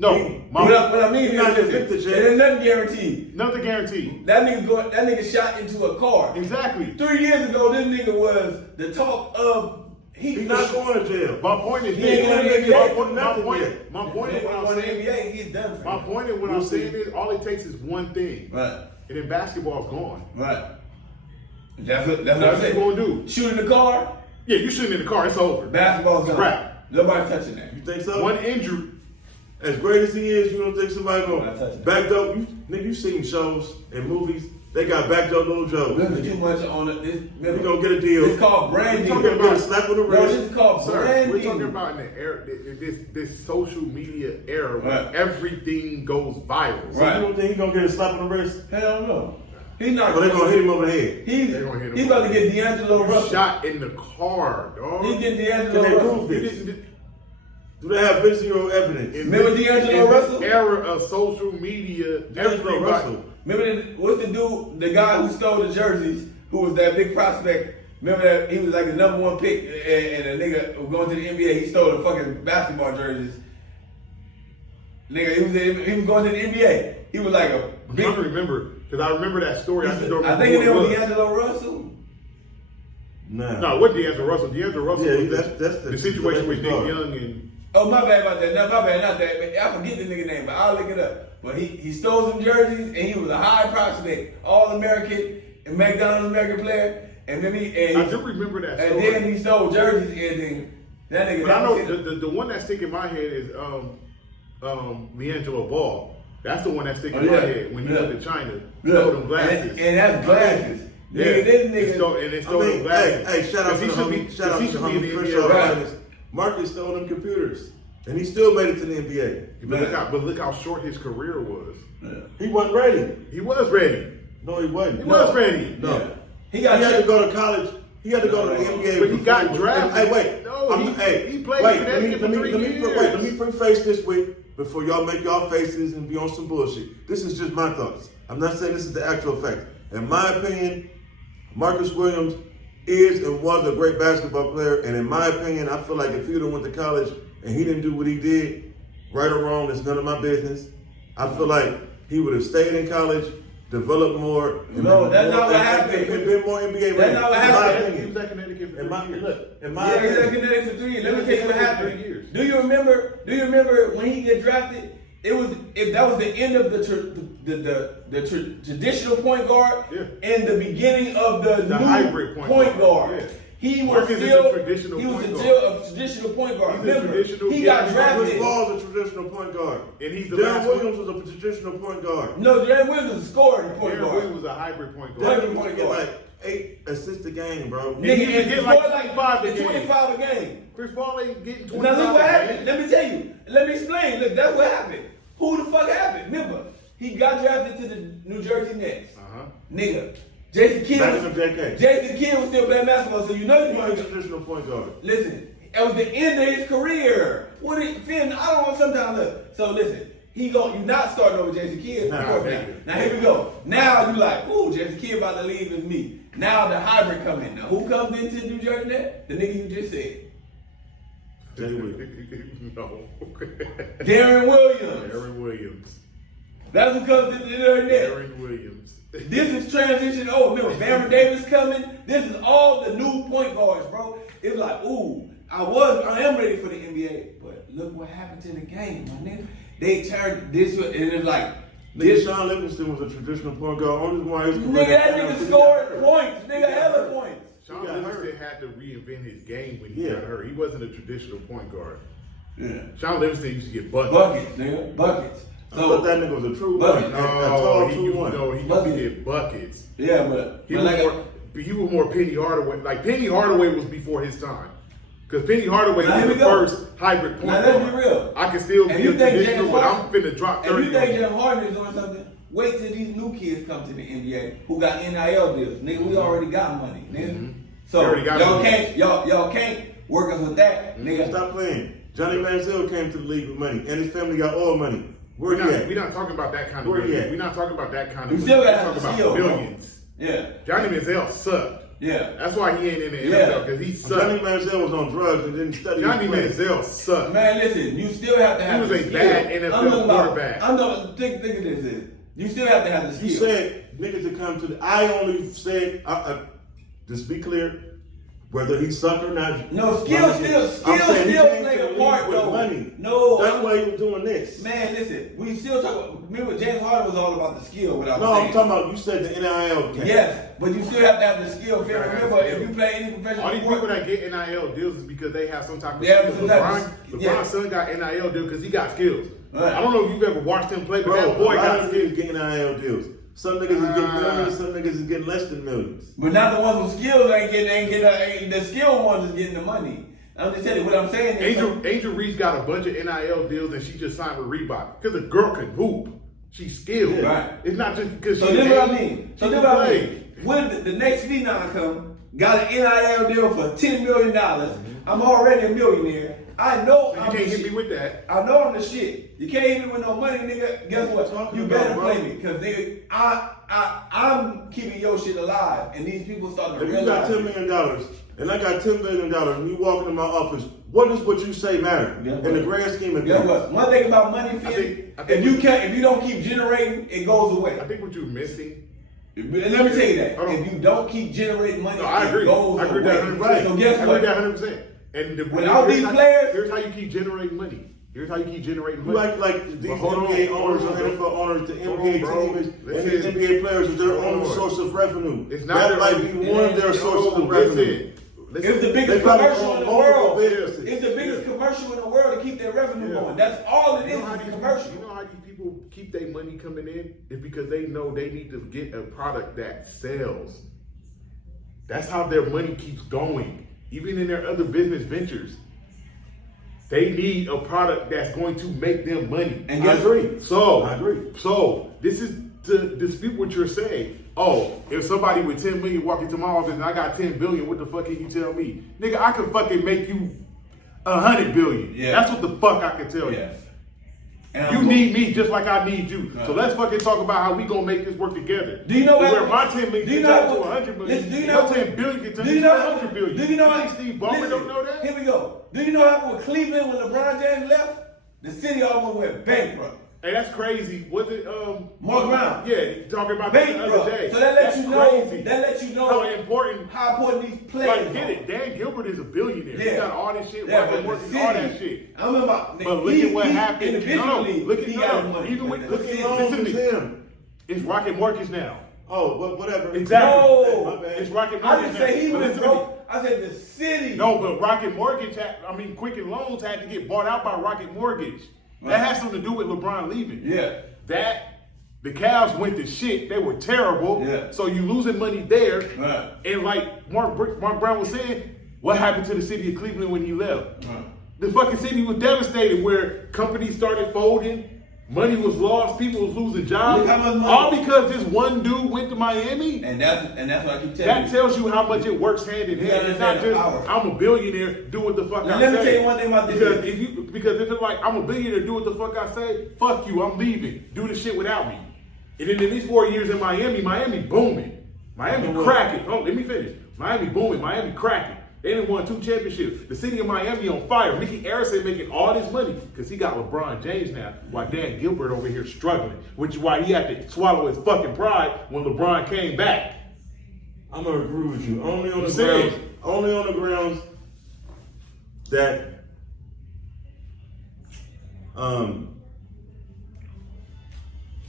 No, What I mean He not is convicted, this. Jay. There's nothing guaranteed. nothing guaranteed. That nigga shot into a car. Exactly. 3 years ago, this nigga was the talk of. He's not going to jail. My point is He ain't going to this. the NBA. My point is what I'm on the saying. NBA, he's done for My you. point is what I'm saying is all it takes is one thing, Right, and then basketball's gone. right. That's what That's I what said. you gonna do. Shooting the car, Yeah, you shooting in the car, it's over. basketball's gone. Wrap. Nobody touching that. You think so? One injury. As great as he is, you don't think somebody Not gonna touching back up? You seen shows and movies? They got backed up little Joes. Remember too much on this. You gonna get a deal? It's called branding. You talking about a slap on the No, wrist? this is called Sir, branding. we're talking about in the era, this social media era where Right. everything goes viral. So Right. you don't think he gonna get a slap on the wrist? Hell no. He's not. Or they gonna hit him over the head? He's They gonna hit him he's over about to the get D'Angelo Russell. Shot in the car, dog. He's getting Can D'Angelo they Russell. prove You this? didn't- Do they have visual evidence? in Remember this- D'Angelo in Russell? This era of social media, D'Angelo Russell. Remember what's the dude, the guy who stole the jerseys, who was that big prospect? Remember that he was like the #1 pick, and a nigga was going to the NBA. He stole the fucking basketball jerseys. Nigga, he was going to the NBA. He was like a I'm big. trying to remember because I remember that story. I just don't I remember think who it it was was. D'Angelo Russell. Nah. No, what D'Angelo Russell? D'Angelo Russell. Yeah, was that's the situation with Nick card. Young and. Oh, my bad about that. No, my bad, not that. I forget the nigga name, but I'll look it up. But he stole some jerseys, and he was a high prospect, All-American, and McDonald's American player. And then I do remember that and story. then he stole jerseys, and then that nigga. But I know the one that's sticking in my head is LiAngelo Ball. That's the one that's sticking in my head when he went to China. Stole them glasses. And that's glasses. Yeah, Nigga, this nigga. they stole them Hey, glasses. hey, shout out to He the should be- homie, shout out he to the should be in homie the Crenshaw NBA. Finest. Marcus stole them computers, and he still made it to the NBA. But look how short his career was. He wasn't ready. He was ready. No, he wasn't. He was ready. No. Yeah. He had to go to college. He had to go to the NBA. But he before got was- drafted. Hey, wait. No, he played wait, in Connecticut for 3 years. Let me preface this with, before y'all make y'all faces and be on some bullshit. This is just my thoughts. I'm not saying this is the actual fact. In my opinion, Marcus Williams is and was a great basketball player. And in my opinion, I feel like if he would have went to college and he didn't do what he did, right or wrong, it's none of my business. I feel like he would have stayed in college, developed more. No, that's not what happened. And been more NBA ready. That's not what in my happened. He was opinion. at Connecticut for In my, 3 years. look, in my Yeah, he's opinion. at Connecticut for 3 years. Let me Yeah, tell you what he's at happened. 3 years. Do you remember when he get drafted? That was the end of the traditional point guard and the beginning of the new hybrid point guard. Yeah. He was Marcus is still a traditional he was point a guard. traditional point guard. He's a Remember, traditional- he yeah, got drafted. Chris Paul's a traditional point guard. And he's the Darren last one. Williams was a traditional point guard. No, Jared Williams was a scoring point Darren guard. Williams was a hybrid point guard. Hybrid Darren point Williams get guard. like 8 assists a game, bro. Nigga, he and get scored like 25 a game. 25 a game. Chris Paul ain't getting 25. Now look what a happened. game. Let me tell you. Let me explain. Look, that's what happened. Who the fuck happened? Remember, he got drafted to the New Jersey Nets. Nigga, Jason Kidd. Back to JK. Jason Kidd was still playing basketball, so you know He's you a know. traditional point guard. Listen, it was the end of his career. Finn, I don't want sometimes look. So listen, you not starting over Jason Kidd. Nah, Of course nigga. not. Now here we go. Now you like, ooh, Jason Kidd about to leave with me. Now the hybrid come in. Now who comes into New Jersey Nets? The nigga you just said. Jay Williams. No. Darren Williams. Darren Williams. That's who comes into New Jersey Nets. Darren Williams. This is transition. Oh, remember, Baron Davis coming. This is all the new point guards, bro. It's like, ooh, I am ready for the NBA, but look what happened to the game, my nigga. They turned this, and it's like, Nigga, Sean Livingston was a traditional point guard. Only one his career. nigga, that nigga scored points. Nigga, hella points. Sean got Livingston hurt. had to reinvent his game when he Yeah. got hurt. He wasn't a traditional point guard. Yeah. Sean Livingston used to get buckets. Buckets, nigga, buckets. I thought that nigga was a true Bucket. one. A tall he true used, one. no, he used to Bucket. get buckets. Yeah, but He was more Penny Hardaway. Like Penny Hardaway was before his time. Because Penny Hardaway Now, was here the we go. first hybrid point Now, guard. let's be real. I can still And be you a think traditional, James but I'm Harden- finna drop If 30 you think on you. James Harden is doing something, wait till these new kids come to the NBA who got NIL deals. Nigga, we already got money, nigga. So We already got y'all money. can't y'all can't work us with that, nigga. Stop playing. Johnny Manziel came to the league with money, and his family got oil money. Where We're he not, at? we're not talking about that kind of Where he money. at? We're not talking about that kind of We money. still We're gotta talking have about the steal, bro. billions. Yeah. Johnny Manziel sucked. Yeah. That's why he ain't in the Yeah. NFL, because he Johnny sucked. Manziel was on drugs and didn't study. Johnny his play. Manziel sucked. Man, listen, you still have to have He was the a skill. bad NFL quarterback. Think of this. You still have to have the skill. You said niggas to come to the. I only said, just be clear, whether he sucked or not. No, skill still play a part though. Money. No, that's why he was doing this. Man, listen, we still talk. Remember, James Harden was all about the skill. Without No, I'm talking about you said the NIL game. Yes, but you still have to have the skill. Remember, if you play any professional all these sport, people that get NIL deals is because they have some type of Yeah, skills. LeBron's son got NIL deal because he got skills. Right. I don't know if you've ever watched him play, but Bro, that boy a lot got of skills. niggas getting NIL deals. Some niggas is getting millions, some niggas is getting less than millions. but not the ones with skills ain't the skilled ones is getting the money. I'm just telling you what I'm saying. Is Angel Reese got a bunch of NIL deals and she just signed with Reebok because the girl can hoop. She's skilled. Yeah. Right. It's not just because So she's this what I mean. She can play. When the next phenom come, got an NIL deal for $10 million. I'm already a millionaire. I know So I'm you can't the hit shit. me with that. I know I'm the shit. You can't hit me with no money, nigga. Guess what? talking You about, better bro? play me, cause nigga, I'm keeping your shit alive, and these people starting to If you got realize. $10 million and I got $10 million and you walk into my office, what does what you say matter Guess in the what? grand scheme of Guess things? what? One thing about money, Finn, I think if you don't keep generating, it goes away. I think what you're missing. Let me tell you that. Hold on. If you don't keep generating money, No, I it agree. goes I agree away. with that 100%. So guess I what? agree with that 100%. And Without here's these how- players- here's how you keep generating money. Here's how you keep generating You money. like these But hold NBA on, owners hold or on, NFL owners, the hold NBA on, bro. teams, and Listen. these NBA players are their Hold own on. source of revenue. It's not That their might own- be one of their sources of revenue. Listen. It's the biggest They probably commercial own in the multiple world. businesses. It's the biggest commercial in the world to keep their revenue Yeah. going. That's all it You is. know how Is these a commercial. You know how these people keep their money coming in? It's because they know they need to get a product that sells. That's how their money keeps going. Even in their other business ventures. They need a product that's going to make them money. And I guess agree. So I agree. So this is to dispute what you're saying. Oh, if somebody with 10 million walk into my office and I got 10 billion, what the fuck can you tell me? Nigga, I could fucking make you 100 billion. Yeah. That's what the fuck I can tell you. Yes. And You I'm- need me just like I need you. Right. So let's fucking talk about how we gonna make this work together. Do you know where what- my 10 million do you can know turn to what- 100 million? listen, do you your know- 10 billion can turn Do you to know 100 billion. Do you know You how think Steve Ballmer listen, don't know that? Here we go. Do you know what happened with Cleveland when LeBron James left? The city almost went bankrupt. Hey, that's crazy. Was it Mark Brown. Yeah, talking about that the other Bankrupt. day. So that lets That's you know. crazy. That lets you know how important these players Like, get are. it. Dan Gilbert is a billionaire. He Yeah. got all this shit, Yeah, Rocket but the Mortgage, city, all that shit. I remember, But look at what happened. Individually, look at he got no, money. even with, But look the at city- Loans listen to is me. him. It's Rocket Mortgage now. Oh, but whatever. Exactly. No. My bad. It's Rocket I Mortgage didn't say he now. But was listen to me. broke. I said the city. No, but Rocket Mortgage Quicken Loans had to get bought out by Rocket Mortgage. Right. That has something to do with LeBron leaving. Yeah. The Cavs went to shit. They were terrible. Yeah. So you losing money there. Right. And like Mark Brown was saying, what happened to the city of Cleveland when he left? Right. The fucking city was devastated where companies started folding, money was lost, people was losing jobs. Look how much money- All because this one dude went to Miami. And that's what I keep telling That you. tells you how much it works hand in You hand. It's not understand just the power. I'm a billionaire, do what the fuck Now, I let me say. tell you one thing about this. Because if it's like I'm a billionaire, do what the fuck I say, fuck you, I'm leaving. Do the shit without me. And then in these 4 years in Miami booming. Miami cracking. Oh, let me finish. Miami booming, Miami cracking. They done won 2 championships. The city of Miami on fire. Mickey Arison making all this money because he got LeBron James now, while Dan Gilbert over here struggling, which is why he had to swallow his fucking pride when LeBron came back. I'm gonna agree with you. Only on You the said grounds. Only on the grounds that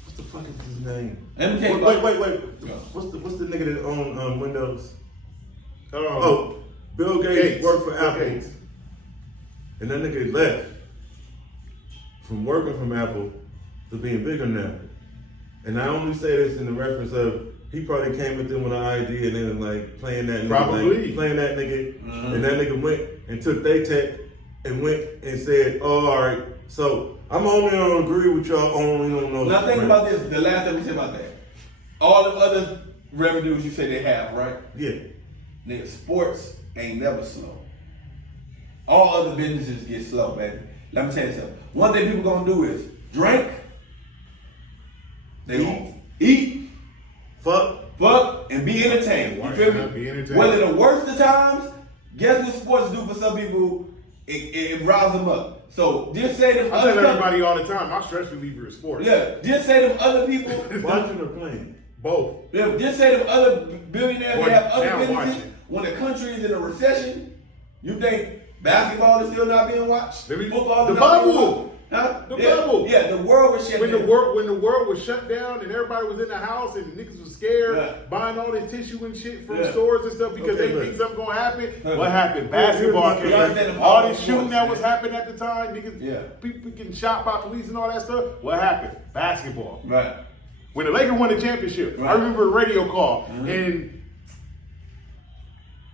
what's the fuck is his name? Let me tell you Wait. Go. What's the nigga that own Windows? Oh, Bill Gates worked for Bill Apple. Gates. And that nigga left from working from Apple to being bigger now. And I only say this in the reference of he probably came with them with an idea and then like playing that nigga, Probably. like, playing that nigga, and that nigga went and took their tech and went and said, "Oh, all right." So I'm only gonna agree with y'all only on those. Now think about this. The last thing we said about that. All the other revenues you say they have, right? Yeah. Nigga, sports ain't never slow. All other businesses get slow, baby. Let me tell you something. One thing people gonna do is drink. They gonna eat, Fuck. fuck, and be be entertained. You feel me? Be entertained. Whether the worst of times, guess what sports do for some people? It riles them up. So just say them I other tell everybody all the time, my stress reliever is sports. Yeah, just say them other people. Watching or playing? Both. Yeah, just say them other billionaires that have other Now businesses. watching. When the country is in a recession, you think basketball is still not being watched? Football the is not being bubble. watched? Huh? The Yeah. bubble. Yeah, the world was shut When down. the world was shut down and everybody was in the house and niggas was scared, buying all this tissue and shit from stores and stuff because they think something gonna happen. What happened? Basketball came. All this shooting that was happening at the time, niggas, people getting shot by police and all that stuff. What happened? Basketball. Right. When the Lakers won the championship, I remember a radio call, and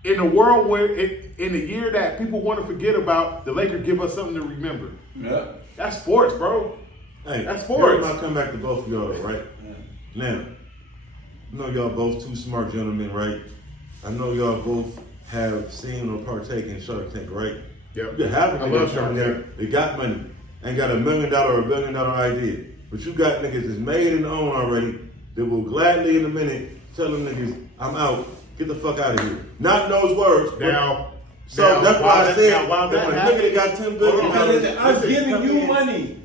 in the world where in the year that people want to forget about, the Lakers give us something to remember. Yeah. That's sports, bro. Hey, That's sports. I'll come back to both of y'all, right? Now, I know y'all both two smart gentlemen, right? I know y'all both have seen or partaken in Shark Tank, right? Yep. You have I love Shark Tank. They got money. Ain't got $1 million or $1 billion idea. But you got niggas that's made and owned already that will gladly in a minute tell them niggas, I'm out. Get the fuck out of here. Not in those words. So that's why I said, if a nigga that got $10 billion. Listen, I'm giving you money.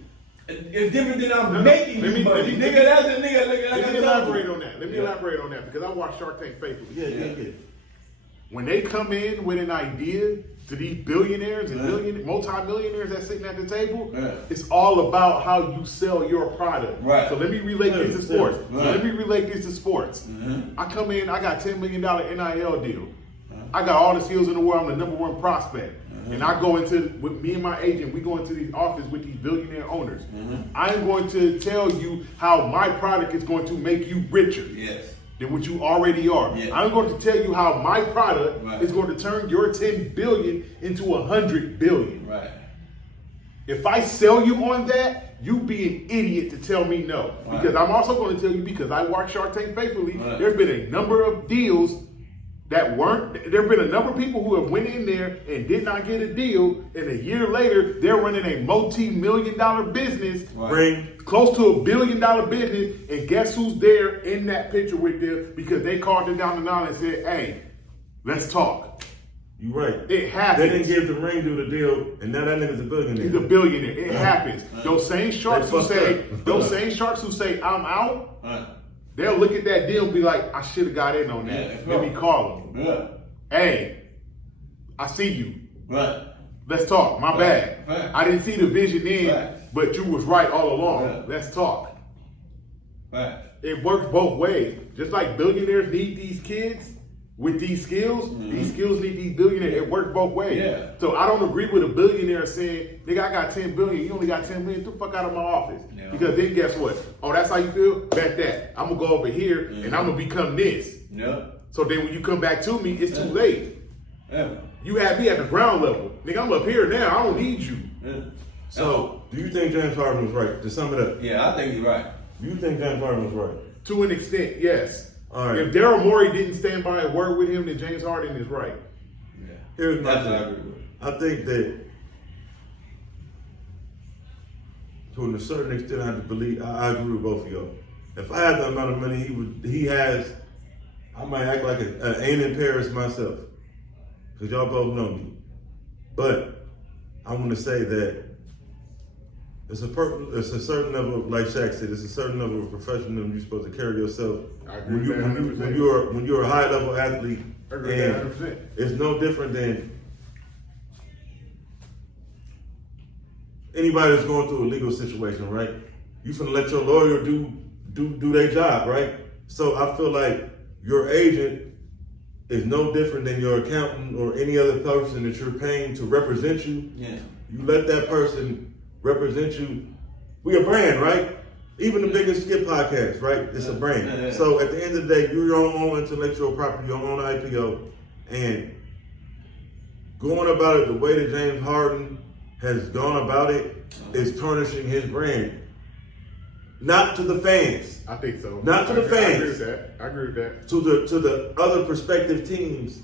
It's different than I'm making you money. Nigga, that's a nigga. Let me elaborate on that. Let me elaborate on that because I watch Shark Tank faithfully. Yeah. When they come in with an idea to these billionaires and multi-millionaires that's sitting at the table, it's all about how you sell your product. Right. So let me relate this to sports. Mm-hmm. I come in, I got $10 million NIL deal. I got all the skills in the world. I'm the #1 prospect. And I go with me and my agent, we go into the office with these billionaire owners. I'm going to tell you how my product is going to make you richer. Yes. Than what you already are. Yes. I'm going to tell you how my product is going to turn your 10 billion into 100 billion. Right. If I sell you on that, you be an idiot to tell me no. Because I'm also going to tell you, because I watch Shark Tank faithfully, there's been a number of deals that weren't, there have been a number of people who have went in there and did not get a deal, and a year later, they're running a multi-million-dollar business, close to $1 billion business, and guess who's there in that picture with them? Because they called them down the line and said, hey, let's talk. You right. It happens. They didn't give the ring to the deal, and now that nigga's a billionaire. He's a billionaire. It happens. Those same sharks who say, I'm out, they'll look at that deal and be like, I should have got in on that. Let me call them. Yeah. Hey, I see you. Right. Let's talk. My bad. Right. I didn't see the vision then, but you was right all along. Right. Let's talk. Right. It works both ways. Just like billionaires need these kids with these skills, these skills need these billionaires. It works both ways. Yeah. So I don't agree with a billionaire saying, nigga, I got 10 billion, you only got 10 million, get the fuck out of my office. Yeah. Because then guess what? Oh, that's how you feel? Bet that. I'm gonna go over here and I'm gonna become this. Yeah. So then when you come back to me, it's too late. Yeah. You had me at the ground level. Nigga, I'm up here now. I don't need you. Yeah. So, do you think James Harden was right? To sum it up. Yeah, I think he's right. Do you think James Harden was right? To an extent, yes. All right. If Daryl Morey didn't stand by a word with him, then James Harden is right. Yeah. Here's my That's what I thing. agree with. I think that to a certain extent, I have to believe. I agree with both of y'all. If I had the amount of money he has, I might act like an ain't in Paris myself, because y'all both know me. But I want to say that it's a certain level of, like Shaq said, it's a certain level of professionalism you're supposed to carry yourself. I agree with that 100%. When you're a high level athlete. I agree with that 100%. It's no different than anybody that's going through a legal situation, right? You finna let your lawyer do their job, right? So I feel like your agent is no different than your accountant or any other person that you're paying to represent you. Yeah. You let that person represent you. We a brand, right? Even the biggest skip podcast, right? It's a brand. Yeah. So at the end of the day, you're your own intellectual property, your own IPO, and going about it the way that James Harden has gone about it is tarnishing his brand. Not to the fans. I think so. Not to the fans. I agree with that. I agree with that. To the other prospective teams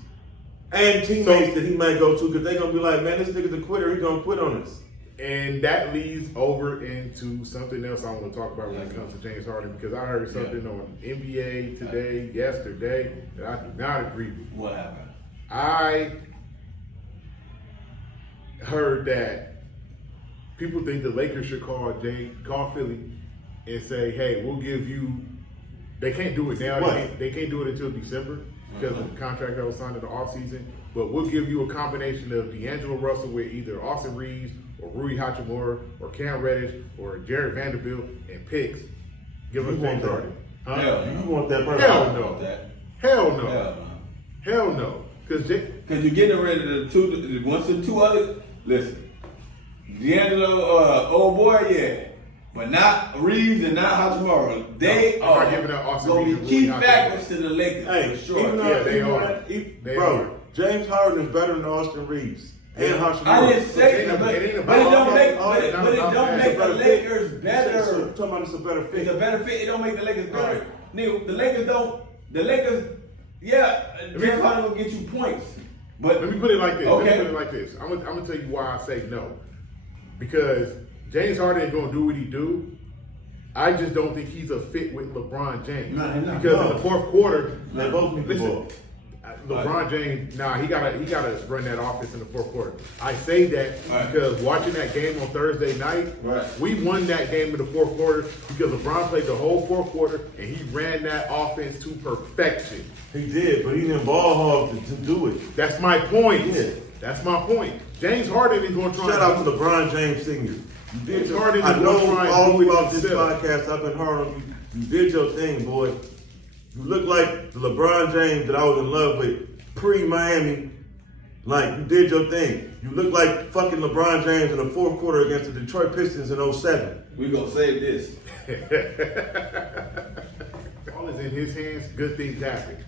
and teammates that he might go to, because they're gonna be like, man, this nigga's a quitter, he's gonna quit on us. And that leads over into something else I want to talk about when it comes to James Harden, because I heard something on NBA today, yesterday, that I do not agree with. What happened? I heard that people think the Lakers should call Philly and say, hey, we'll give you, they can't do it now. They can't do it until December because of the contract that was signed in the offseason. But we'll give you a combination of D'Angelo Russell with either Austin Reeves or Rui Hachimura or Cam Reddish or Jared Vanderbilt and picks. Give us James Harden. Hell, You want that person? Hell no. Hell no. Hell no. Hell no. Because you're getting rid of the two other. Listen, D'Angelo, old boy, yeah, but not Reeves and not Hachimura. They are going to be key factors to the Lakers Hey, for sure. even though, they are. Bro, James Harden is better than Austin Reeves and Hachimura. I didn't say it, but it don't make the Lakers better. You're talking about it's a better fit. It's a better fit. It don't make the Lakers better. Nigga, the Lakers, James Harden will get you points. But let me put it like this. Okay. Let me put it like this. I'm gonna tell you why I say no. Because James Harden is gonna do what he do. I just don't think he's a fit with LeBron James. Nah, he's not. Because in the fourth quarter, They both need the ball. LeBron James, he gotta run that offense in the fourth quarter. I say that because watching that game on Thursday night, we won that game in the fourth quarter because LeBron played the whole fourth quarter and he ran that offense to perfection. He did, but he didn't ball hog to do it. That's my point. Yeah. That's my point. James Harden is going to try. Shout out to LeBron James Sr. You did your, Harden I know all do it throughout this himself. podcast, I've been hard on you. You did your thing, boy. You look like the LeBron James that I was in love with pre-Miami. Like, you did your thing. You look like fucking LeBron James in the fourth quarter against the Detroit Pistons in 07. we gonna save this. All is in his hands. Good things happen.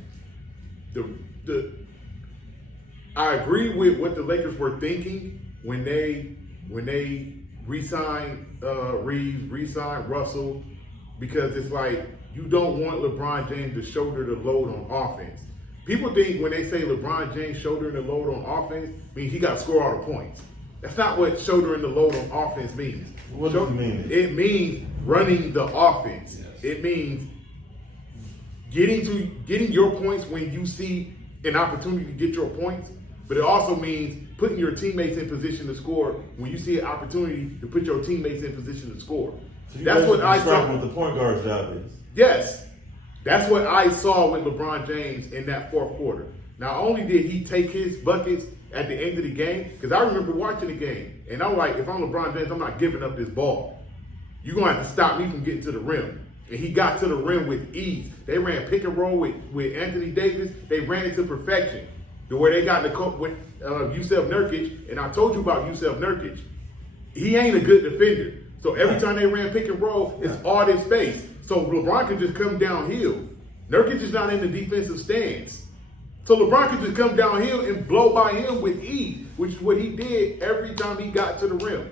I agree with what the Lakers were thinking when they re-signed Reeves, re-signed Russell, because it's like you don't want LeBron James to shoulder the load on offense. People think when they say LeBron James shouldering the load on offense means he got to score all the points. That's not what shouldering the load on offense means. What does it mean? It means running the offense. Yes. It means getting your points when you see an opportunity to get your points, but it also means putting your teammates in position to score when you see an opportunity to put your teammates in position to score. So That's what I saw. what the point guard's job is. Yes. That's what I saw with LeBron James in that fourth quarter. Not only did he take his buckets at the end of the game, because I remember watching the game, and I'm like, if I'm LeBron James, I'm not giving up this ball. You're going to have to stop me from getting to the rim. And he got to the rim with ease. They ran pick and roll with Anthony Davis. They ran it to perfection. The way they got in the court with Yusef Nurkic, and I told you about Yusef Nurkic. He ain't a good defender. So every time they ran pick and roll, it's all this space. So LeBron could just come downhill. Nurkic is not in the defensive stance. So LeBron could just come downhill and blow by him with ease, which is what he did every time he got to the rim.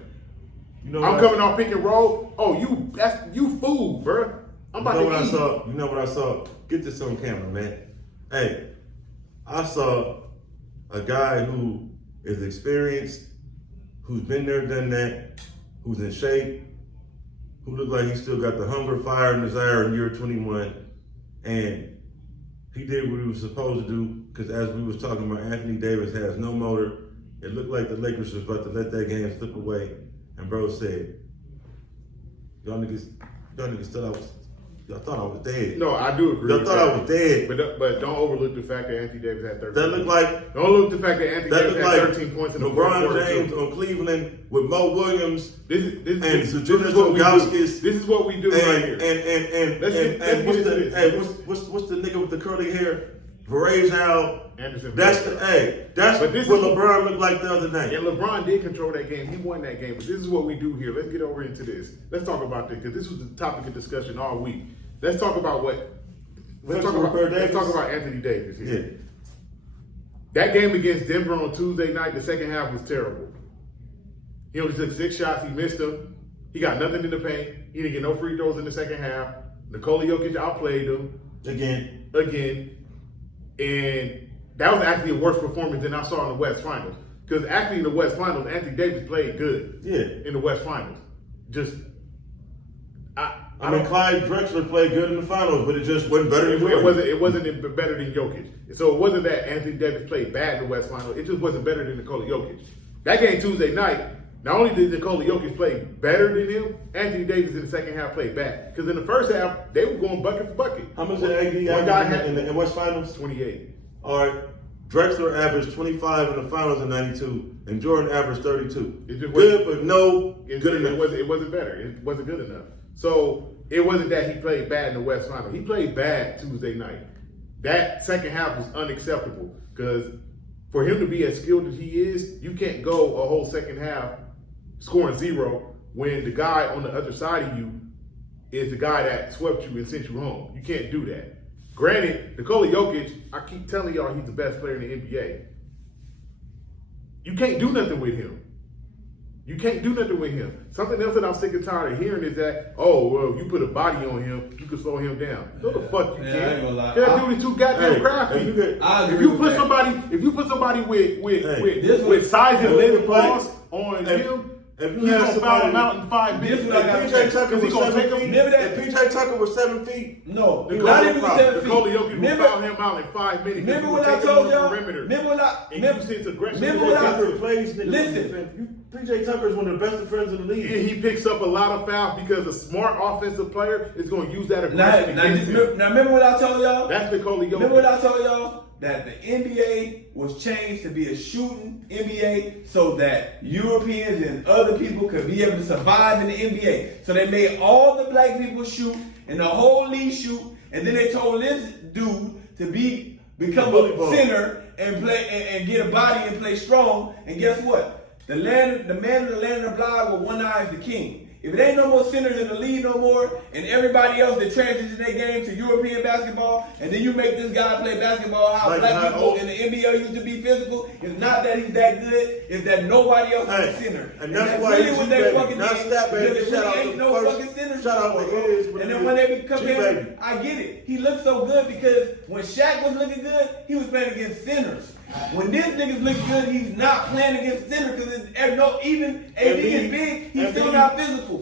You know I'm coming off pick and roll. Oh, you fool, bro. I'm about to eat. You know what I saw? Get this on camera, man. Hey, I saw a guy who is experienced, who's been there, done that, who's in shape, who looked like he still got the hunger, fire, and desire in year 21. And he did what he was supposed to do, because as we was talking about, Anthony Davis has no motor. It looked like the Lakers was about to let that game slip away. And bro said, y'all niggas thought I was dead. No, I do agree. Y'all thought I was dead. But don't overlook the fact that Anthony Davis had 13. That looked like Don't overlook the fact that Anthony Davis had 13 points in the fourth quarter. LeBron James on Cleveland with Mo Williams This and is what we do. Gauskas. This is what we do right here. And what's the nigga with the curly hair? Varejao. Anderson. That's what LeBron looked like the other night. And LeBron did control that game. He won that game. But this is what we do here. Let's get over into this. Let's talk about this, because this was the topic of discussion all week. Let's talk about Let's talk about Anthony Davis here. Yeah. That game against Denver on Tuesday night, the second half was terrible. He only took 6 shots. He missed them. He got nothing in the paint. He didn't get no free throws in the second half. Nikola Jokic outplayed him. Again. And that was actually a worse performance than I saw in the West Finals. Because actually in the West Finals, Anthony Davis played good. Yeah. In the West Finals. Just, I mean, Clyde Drexler played good in the finals, but it just wasn't better than Jordan. It wasn't better than Jokic. So it wasn't that Anthony Davis played bad in the West Finals. It just wasn't better than Nikola Jokic. That game Tuesday night, not only did Nikola Jokic play better than him, Anthony Davis in the second half played bad. Because in the first half, they were going bucket for bucket. How much did AD average in the West Finals? 28. All right. Drexler averaged 25 in the finals in 92, and Jordan averaged 32. Good, but no good enough. It wasn't better. It wasn't good enough. So it wasn't that he played bad in the West Final. He played bad Tuesday night. That second half was unacceptable because for him to be as skilled as he is, you can't go a whole second half scoring 0 when the guy on the other side of you is the guy that swept you and sent you home. You can't do that. Granted, Nikola Jokic, I keep telling y'all he's the best player in the NBA. You can't do nothing with him. You can't do nothing with him. Something else that I'm sick and tired of hearing is that, oh, well, you put a body on him, you can slow him down. No, the fuck you I ain't can't. gonna lie. That dude is too goddamn crafty. If you put somebody with size and leg balls on him, if he's gonna foul him out in 5 minutes. PJ Tucker was 7 feet. Remember that? If PJ Tucker was 7 feet. No, not even 7 feet. Nikola Jokic will foul him out in 5 minutes. Remember what I told y'all? Remember PJ Tucker plays niggas. Listen. PJ Tucker is one of the best defenders in the league. And he picks up a lot of fouls because a smart offensive player is going to use that aggression against him. Now remember what I told y'all? That's Nikola Jokic. Remember what I told y'all? That the NBA was changed to be a shooting NBA so that Europeans and other people could be able to survive in the NBA. So they made all the black people shoot and the whole league shoot, and then they told this dude to become a center and play and get a body and play strong. And guess what? The man of the land of the blind with one eye is the king. If it ain't no more centers in the league no more, and everybody else that transitions their game to European basketball, and then you make this guy play basketball how black people in the NBA used to be physical, it's not that he's that good, it's that nobody else is a center. And that's why really what they fucking not did. stat baby. Because Shout really out ain't to no first, fucking centers shout out no to more. Iz. And then when they become G-Baby. him, I get it. He looked so good because when Shaq was looking good, he was playing against centers. When this nigga's looking good, he's not playing against center because even AD is big, he's still not physical.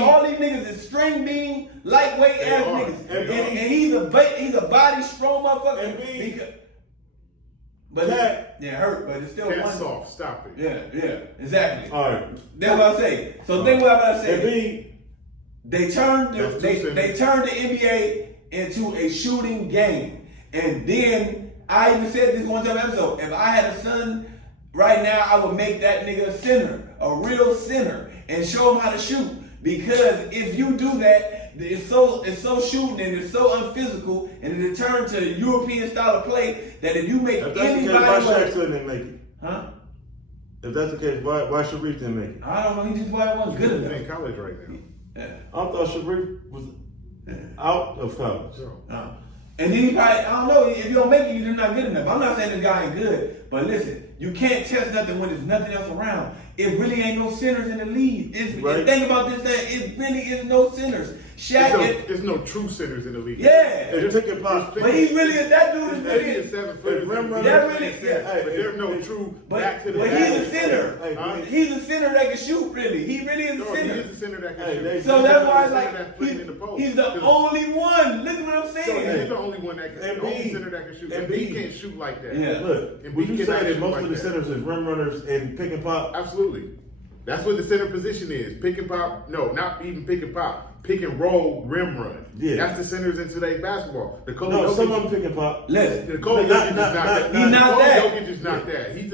All these niggas is string beam, lightweight ass niggas, and he's a body strong motherfucker. It hurt, but it's still one. Soft. Stop it. Yeah, exactly. All right, that's what I say. So think what I'm about to say. And they turned the NBA into a shooting game, and then. I even said this one time episode. If I had a son right now, I would make that nigga a center, a real center, and show him how to shoot. Because if you do that, it's so shooting and it's so unphysical, and it turns to a European style of play that if you make anybody, why Shaq didn't make it? Huh? If that's the case, why Sharif didn't make it? I don't know. He just wasn't good enough. He's in college right now. Yeah. I thought Sharif was out of college. And then I don't know, if you don't make it, you're not good enough. I'm not saying this guy ain't good, but listen, you can't test nothing when there's nothing else around. It really ain't no centers in the league. Think about this, that it really is no centers. There's no true centers in the league. Yeah. But he's really, that dude is really a 7 foot. But there's no true back to the But he's a center. He's a center that can shoot, really. He really is a center. He's a center that can shoot. So that's why it's like, he's the only one. Look at what I'm saying. He's the only one that can, the only center that can shoot. And he can't shoot like that. Yeah. Look, would you say that most of the centers is rim runners and pick and pop? Absolutely. That's what the center position is. Pick and pop. No, not even pick and pop. Pick and roll, rim run. Yeah. That's the centers in today's basketball. Some of them pick and pop. Nikola Jokic is not that. He's not that. Jokic is not that. He's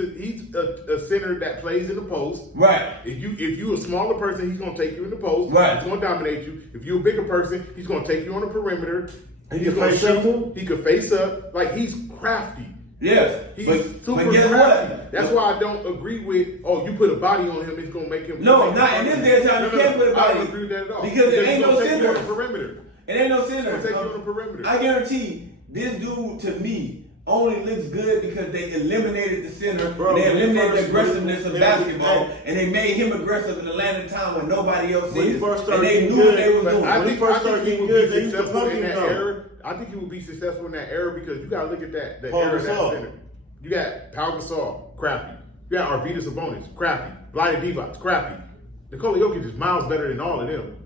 a center that plays in the post. Right. If you a smaller person, he's gonna take you in the post. Right. He's gonna dominate you. If you're a bigger person, he's gonna take you on the perimeter. He can face up too. He could face up. Like, he's crafty. Yes, He's super crafty. That's why I don't agree with, you put a body on him, it's going to make him... No, not in this day and time, you can't put a body. I don't agree with that at all. Because it ain't no center. center. On the perimeter. It ain't no center. Take you on the perimeter. I guarantee this dude, to me, only looks good because they eliminated the center, and they eliminated the aggressiveness of basketball, and they made him aggressive in the land of time when nobody else is. And they knew what they was doing. I think he would be successful in that era. era. I think he would be successful in that era because you got to look at that era of that center. You got Pau Gasol, crafty. Yeah, Arvydas Sabonis, crappy. Vlade Divac, crappy. Nikola Jokic is miles better than all of them.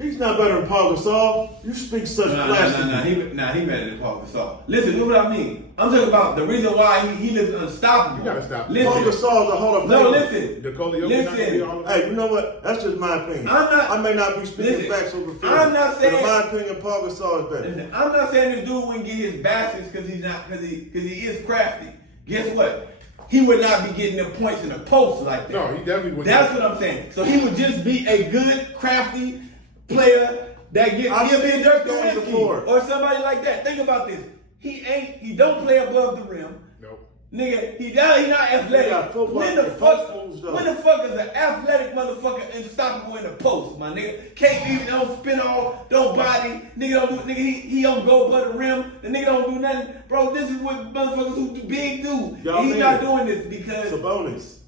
He's not better than Paul Gasol. You speak such blasphemy. He better than Paul Gasol. Listen, look what I mean. I'm talking about the reason why he is unstoppable. You gotta stop. Listen. Paul Gasol's a Hall of Famer. No, listen. Nikola Jokic Listen. not gonna be all of them. Hey, you know what? That's just my opinion. I may not be speaking facts over feelings. I'm not saying. But in my opinion, Paul Gasol is better. Listen, I'm not saying this dude wouldn't get his baskets because he is crafty. Guess what? He would not be getting the points in the post like that. No, he definitely wouldn't. That's what I'm saying. So he would just be a good, crafty player that gets him Dirk Nowitzki or somebody like that. Think about this. He don't play above the rim. Nope. Nigga, he not athletic. When the fuck is an athletic motherfucker unstoppable in the post, my nigga? Can't even don't spin off, don't body, nigga don't do he don't go above the rim, the nigga don't do nothing. Bro, this is what motherfuckers who big do. He's not doing this because Sabonis.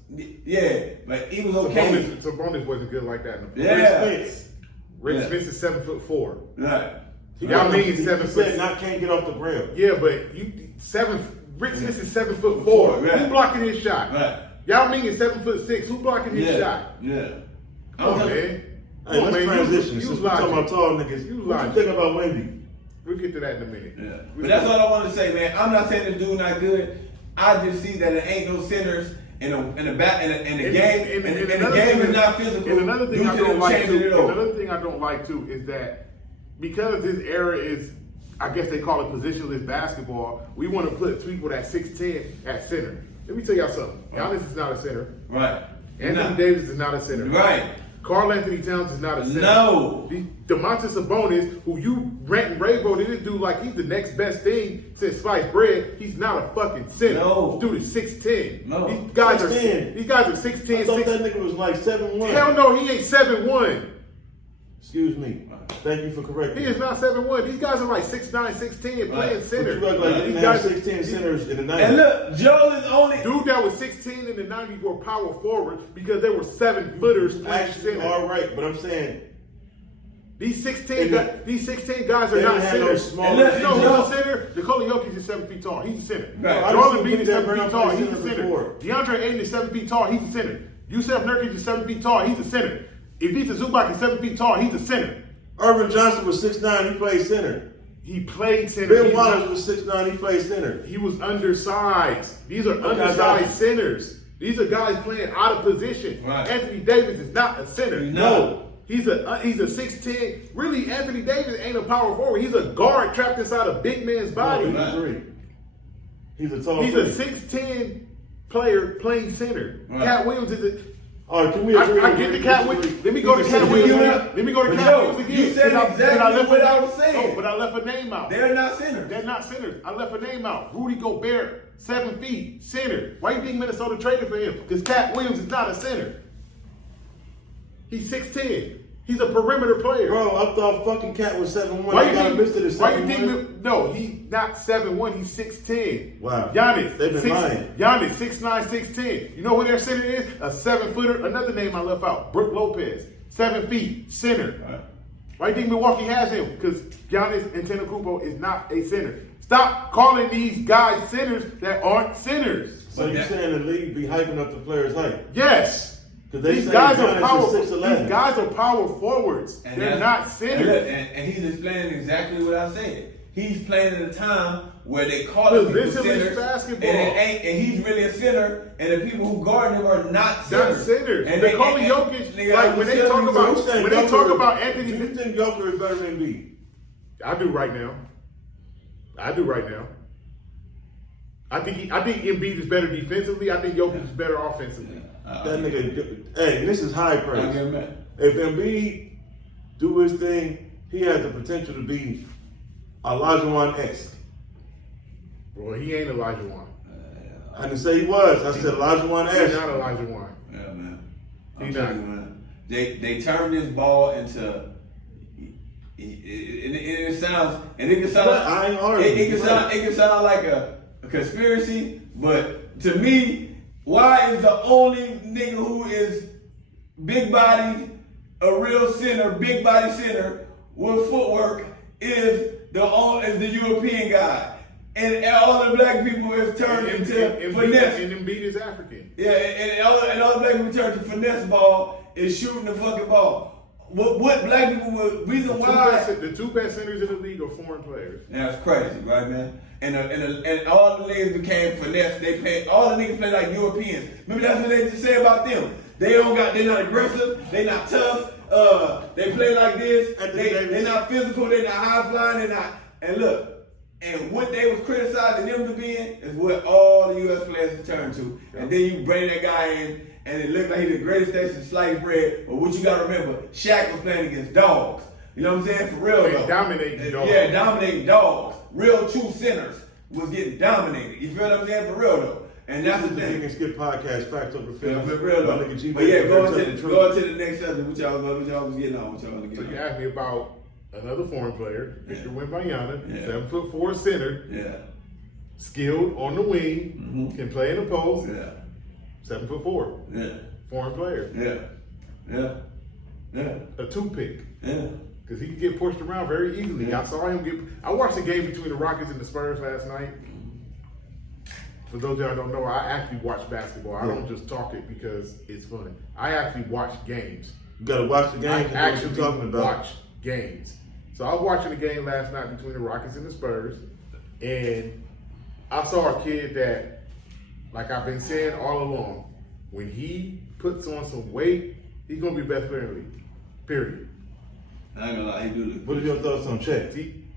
Yeah, but he was okay. Sabonis wasn't good like that in the Yeah. Rick Spence is 7'4". Right. Y'all mean 7'6". Not can't get off the rim. Yeah, but Rick Spence is 7'4". Right. Who blocking his shot? Right. Y'all mean is 7'6". Who blocking his shot? Yeah. Come on, man. Hey, let's transition. Since we're talking about tall niggas, what you think about Wemby? We'll get to that in a minute. Yeah. But that's all I want to say, man. I'm not saying this dude not good. I just see that there ain't no centers in the game is not physical. And another thing I don't like too is that because this era is, I guess they call it positionless basketball, we want to put people at 6'10" at center. Let me tell y'all something. Giannis is not a center. Right. Anthony Davis is not a center. Right. Karl Anthony Towns is not a center. No. DeMontis Sabonis, who you rant and rave over, this dude like he's the next best thing since sliced bread. He's not a fucking center. No. This dude is 6'10". No. These guys 6'10". are 6'10". I thought that nigga was like 7'1". Hell no, he ain't 7'1". Excuse me. Thank you for correcting. He is not 7'1". These guys are like 6'9", 6'10", playing center. But you act like they didn't have 6'10" centers in the 90s. And look, Joel is only Dude that was 6'10" in the 90s were power forward because they were 7-footers playing Actually, center. all right, but I'm saying These 16 guys are not centers. You know who's a center? Nikola Jokic is 7 feet tall. He's a center. Right. Jordan Bean is 7 feet tall. He's a center. Before. DeAndre Ayton is 7 feet tall. He's a center. Yusef Nurkic is 7 feet tall. He's a center. Ivica Zubac is 7 feet tall. He's a center. Irvin Johnson was 6'9", he played center. He played center. Bill Wallace was 6'9", he played center. He was undersized. These are undersized centers. These are guys playing out of position. Right. Anthony Davis is not a center. No. He's a 6'10". Really, Anthony Davis ain't a power forward. He's a guard trapped inside a big man's body. No, he's a tall He's player. a 6'10" player playing center. Right. Cat Williams is a... All right, can we agree? I get the Cat Williams. Let me go to Cat Williams. Let me go to Cat Williams again. You said exactly what I was saying. No, but I left a name out. They're not centers. They're not centers. I left a name out. Rudy Gobert, 7 feet, center. Why you think Minnesota traded for him? Because Cat Williams is not a center. He's 6'10". He's a perimeter player. Bro, I thought fucking Cat was 7'1". Why you think? No, he's not 7'1". He's 6'10". Wow. Giannis, They've been lying. Giannis, 6'9", 6'10". You know who their center is? A 7-footer. Another name I left out. Brook Lopez, 7 feet, center. Right. Why do you think Milwaukee has him? Because Giannis Antetokounmpo is not a center. Stop calling these guys centers that aren't centers. So you're saying the league be hyping up the players' height? Yes. These guys are power. These guys are power forwards. And they're not centers. And he's explaining exactly what I said. He's playing at a time where they call it people centers, basketball. and he's really a center, and the people who guard him are not centers. Not centers. And they call Jokic like when they talk about Anthony. Do you think Joker is better than Embiid? I do right now. I think Embiid is better defensively. I think Jokic is better offensively. That nigga, hey, this is high praise. If Embiid do his thing, he has the potential to be Olajuwon-esque. Well, he ain't Olajuwon. I didn't say he was. I said Olajuwon-esque. He's not Olajuwon. Yeah, man. He's not. Man. They turned this ball into. It sounds, and it can sound. I ain't arguing. It can sound like a conspiracy, but to me. Why is the only nigga who is big bodied, a real center, big body center with footwork is the European guy? and all the black people is turned into finesse. And Embiid is African. Yeah, and all the black people turn to finesse ball is shooting the fucking ball. What black people would reason why the two best centers in the league are foreign players. That's crazy, right, man? And all the niggas became finesse. All the niggas play like Europeans. Remember that's what they just say about them. They're not aggressive. They not tough. They play like this. They're not physical. They're not high flying. They're not. And look. And what they was criticizing them to be in is what all the U.S. players have turned to. Yeah. And then you bring that guy in, and it looked like he's the greatest thing since sliced bread. But what you got to remember, Shaq was playing against dogs. You know what I'm saying? For real, though. Dominating dogs. Yeah, dominating dogs. Real true centers was getting dominated. You feel what I'm saying? For real, though. And that's the thing. You can skip podcast, facts over film. For real, though. But yeah, going to the next subject, what y'all was getting on. So you asked me about another foreign player, Victor Wembanyama, 7'4" center, skilled on the wing, can play in the post, 7'4", foreign player, a two-pick, because he can get pushed around very easily. I saw him I watched the game between the Rockets and the Spurs last night. For those of y'all who don't know, I actually watch basketball. I don't just talk it because it's fun. I actually watch games. You gotta watch the game. I actually watch games. So I was watching the game last night between the Rockets and the Spurs, and I saw a kid that, like I've been saying all along, when he puts on some weight, he's gonna be the best player in the league. Period. I ain't gonna lie, he do this. What are your thoughts on Chet?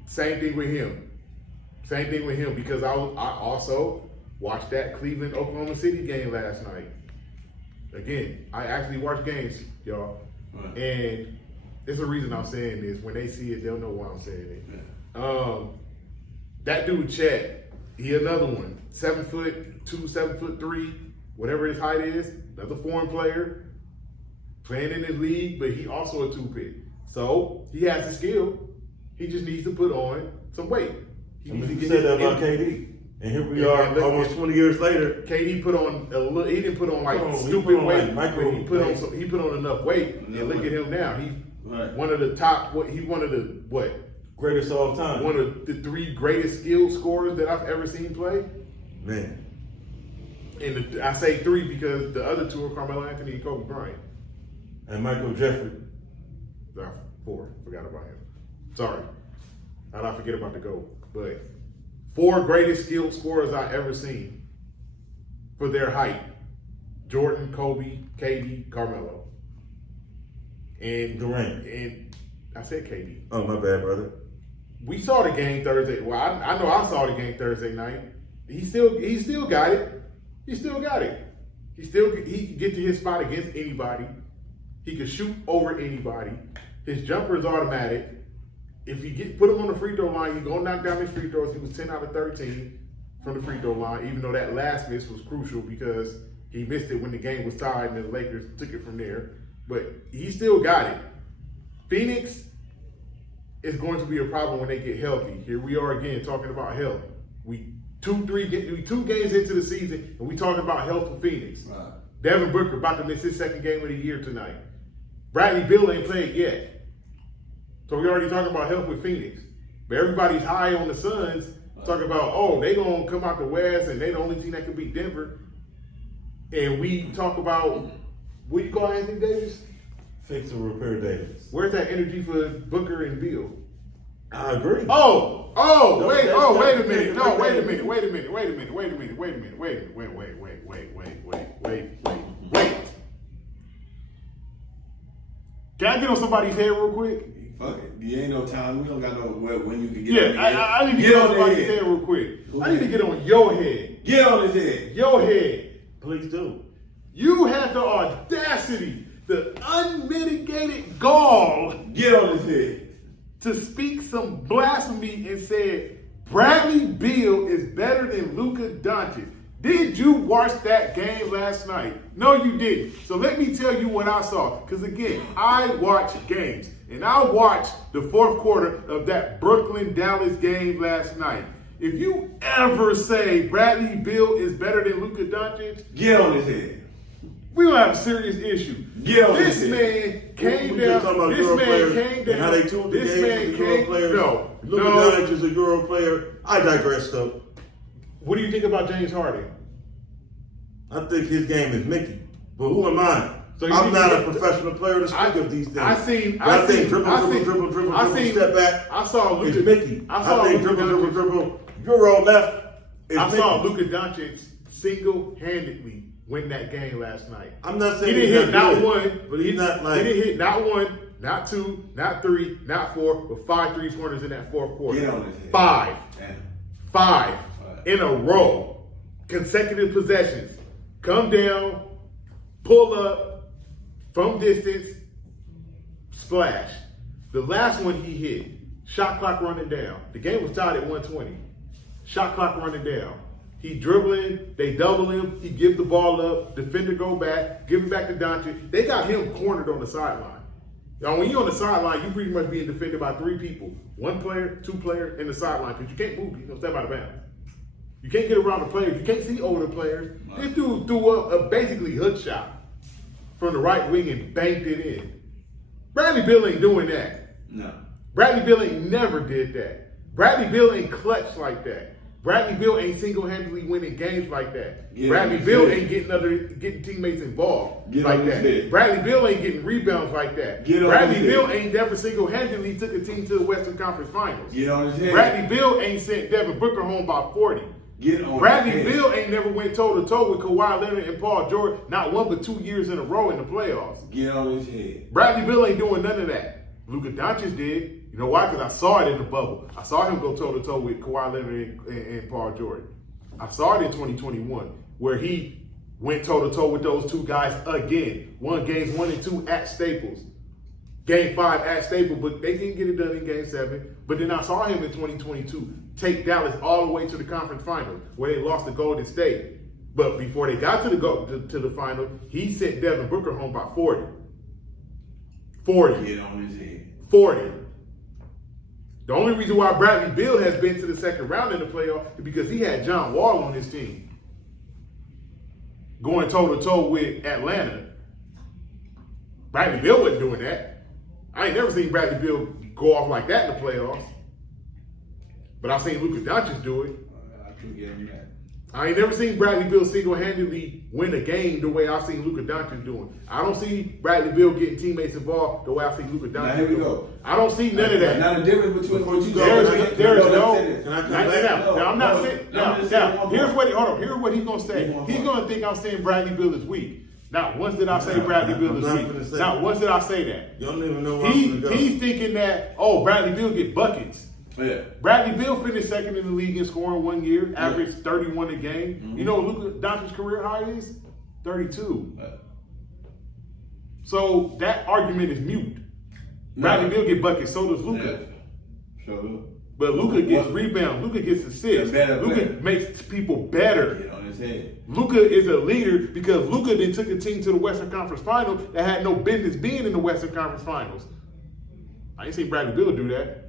Same thing with him. Because I also watched that Cleveland Oklahoma City game last night. Again, I actually watch games, y'all, and there's a reason I'm saying this. When they see it, they'll know why I'm saying it. That dude, Chet, he another one. 7'2", 7'3", whatever his height is. Another foreign player. Playing in his league, but he also a two-pick. So, he has the skill. He just needs to put on some weight. You said that about KD. And here we are, almost 20 years later. KD put on a little. He didn't put on like stupid weight. He put on enough weight. And look at him now. He's one of the top. He's one of the greatest of all time. One of the three greatest skilled scorers that I've ever seen play. Man. And I say three because the other two are Carmelo Anthony and Kobe Bryant. And Michael Jeffrey. 4. Forgot about him. Sorry. How'd I forget about the GOAT? But 4 greatest skilled scorers I ever seen for their height. Jordan, Kobe, KD, Carmelo. And Durant. And I said KD. Oh, my bad, brother. We saw the game Thursday. Well, I know I saw the game Thursday night. He still got it. He still got it. He can get to his spot against anybody. He can shoot over anybody. His jumper is automatic. If you put him on the free throw line, he's gonna knock down his free throws. He was 10 out of 13 from the free throw line, even though that last miss was crucial because he missed it when the game was tied and the Lakers took it from there. But he still got it. Phoenix is going to be a problem when they get healthy. Here we are again talking about health. We two games into the season and we talking about health for Phoenix. Right. Devin Booker about to miss his second game of the year tonight. Bradley Beal ain't played yet. So we already talking about health with Phoenix. But everybody's high on the Suns, talking about, they going to come out the West and they the only team that can beat Denver. And we talk about, what do you call Anthony Davis? Fix or repair Davis. Where's that energy for Booker and Beal? I agree. Wait a minute. No, wait a minute. Can I get on somebody's head real quick? Fuck it. You ain't no time. We don't got no when you can get on. I need to get on somebody's head real quick. I need to get on your head. Get on his head. Your head. Please do. You had the audacity, the unmitigated gall. Get on his head. To speak some blasphemy and said Bradley Beal is better than Luka Doncic. Did you watch that game last night? No, you didn't. So let me tell you what I saw. Because again, I watch games. And I watched the fourth quarter of that Brooklyn-Dallas game last night. If you ever say Bradley Beal is better than Luka Doncic, get on his head. We gonna have a serious issue. Get on this his man head. came down. This man came down. How they tuned the game for the Euro players. No. Luka Doncic is a Euro player. I digress though. What do you think about James Harden? I think his game is Mickey. But who am I? So I'm not a professional player to speak of these things. I think dribble, step back. I saw Luka. It's Mickey. I think dribble. Euro left. I saw Luka Doncic single-handedly win that game last night. I'm not saying he didn't hit not good, one, but he's not like he didn't hit not one, not two, not three, not four, but 5 3-pointers in that fourth quarter. Get on his head. Five in a row, consecutive possessions. Come down, pull up from distance, splash. The last one he hit, shot clock running down. The game was tied at 120. Shot clock running down. He dribbling, they double him, he gives the ball up, defender go back, give it back to Doncic. They got him cornered on the sideline. Now, when you're on the sideline, you pretty much being defended by 3 people. 1 player, 2 player, and the sideline, because you can't move, you're going to step out of bounds. You can't get around the players, you can't see over the players. This dude threw up a basically hook shot from the right wing and banked it in. Bradley Beal ain't doing that. No. Bradley Beal ain't never did that. Bradley Beal ain't clutch like that. Bradley Beal ain't single-handedly winning games like that. Bradley Beal ain't getting teammates involved like that. Bradley Beal ain't getting rebounds like that. Bradley Beal ain't never single-handedly took a team to the Western Conference Finals. Bradley Beal ain't sent Devin Booker home by 40. Bradley Beal ain't never went toe-to-toe with Kawhi Leonard and Paul George, not 1 but 2 years in a row in the playoffs. Get on his head. Bradley Beal ain't doing none of that. Luka Doncic did. You know why? Because I saw it in the bubble. I saw him go toe-to-toe with Kawhi Leonard and Paul George. I saw it in 2021 where he went toe-to-toe with those 2 guys again. Won games 1 and 2 at Staples. Game 5 at Staples, but they didn't get it done in Game 7. But then I saw him in 2022 take Dallas all the way to the conference final where they lost to Golden State. But before they got to the final, he sent Devin Booker home by 40. 40. Get on his head. 40. The only reason why Bradley Beal has been to the second round in the playoff is because he had John Wall on his team. Going toe-to-toe with Atlanta. Bradley Beal wasn't doing that. I ain't never seen Bradley Beal go off like that in the playoffs. But I've seen Luka Doncic do it. I can get him that. I ain't never seen Bradley Beal single-handedly win a game the way I've seen Luka Doncic doing. I don't see Bradley Beal getting teammates involved the way I see Luka Doncic now, here we doing. go. I don't see none of that. Now the difference between what you There's no. Can I come back? Now, I'm not saying. Now, here's what he's gonna say. He's gonna think I'm saying Bradley Beal is weak. Not once did I say Bradley Beal is weak. Not once did I say that. You don't even know where I'm gonna go. He's thinking that Bradley Beal get buckets. Yeah. Bradley Beal finished second in the league in scoring 1 year, averaged 31 a game. Mm-hmm. You know what Luka Doncic's career high is? 32. Yeah. So that argument is mute. Bradley Beal get buckets, so does Luka. Yeah. Sure. But Luka gets rebounds. Luka gets assists. Luka makes people better. Get on his head. Luka is a leader because Luka then took a team to the Western Conference Finals that had no business being in the Western Conference Finals. I ain't seen Bradley Beal do that.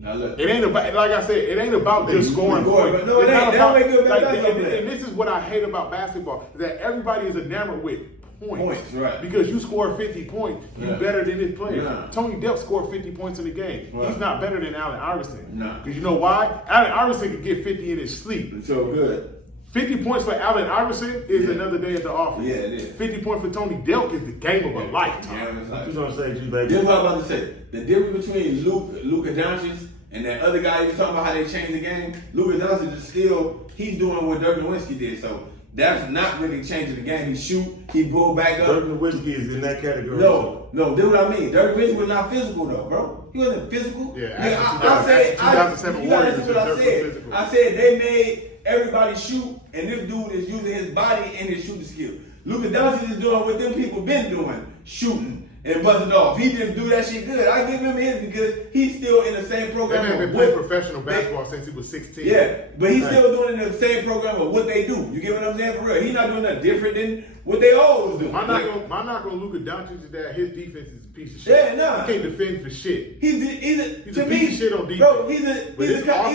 Now look, it ain't about, like I said, it ain't about just scoring points. No, it ain't. And this is what I hate about basketball, that everybody is enamored with points. Right. Because you score 50 points, you're better than this player. Yeah. Tony Delk scored 50 points in the game. Right. He's not better than Allen Iverson. No. Because you know why? Allen Iverson could get 50 in his sleep. It's so good. 50 points for Allen Iverson is another day at the office. Yeah, it is. 50 points for Tony Delk is the game of a lifetime. Yeah, What you gonna say, G-Baby? This is what I'm about to say. The difference between Luka Doncic and that other guy you talking about how they changed the game, Luka Doncic is still, he's doing what Dirk Nowitzki did. So that's not really changing the game. He shoot, he pull back up. Dirk Nowitzki is in that category. No, this is what I mean. Dirk Nowitzki was not physical though, bro. He wasn't physical. Yeah, I said, 2007 you gotta listen Warriors to what I was said. physical. I said they made everybody shoot, and this dude is using his body and his shooting skill. Luka Doncic is doing what them people been doing, shooting and buzzing off. He didn't do that shit good. I give him his because he's still in the same program. That man been playing professional basketball since he was 16. Yeah, but he's still doing it in the same program of what they do. You get what I'm saying? For real. He's not doing nothing different than what they always do. My knock on Luka Doncic is that his defense is a piece of shit. Yeah, nah. He can't defend for shit. He's a piece to of me, shit on defense. bro, he's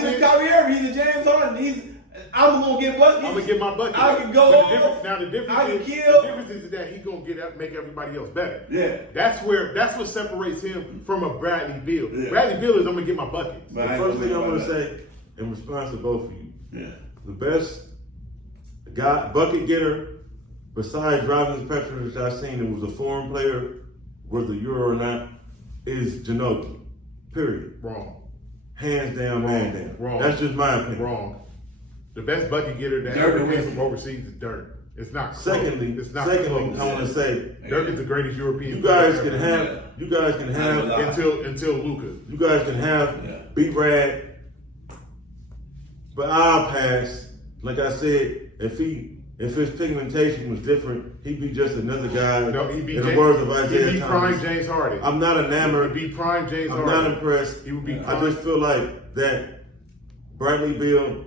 a Kyrie Irving. He's a James Harden. I'm gonna get buckets. I'm gonna get my bucket. I can go off. The difference is that he's gonna make everybody else better. Yeah. That's what separates him from a Bradley Beal. Yeah. Bradley Beal is I'm gonna get my bucket. The first thing I'm gonna say in response to both of you. Yeah. the best guy, bucket getter, besides Robin Petrovic I've seen that was a foreign player, whether Euro or not, is Ginobili. Period. Wrong. Hands down, man down. Wrong. That's just my opinion. Wrong. The best bucket getter that Dirk ever came Nowitzki. from overseas is Dirk. It's not close. Secondly, it's not I close. want to say, Dirk is the greatest European. you guys player can ever. have, you guys can have, until Luka. you guys can have B-Rad, but I'll pass. Like I said, if his pigmentation was different, he'd be just another guy. No, he'd be in the words of he'd Isaiah be Thomas. prime James Harden. I'm not enamored. He'd be prime James I'm Harden. not impressed. He would be I prime. just feel like that Bradley Beal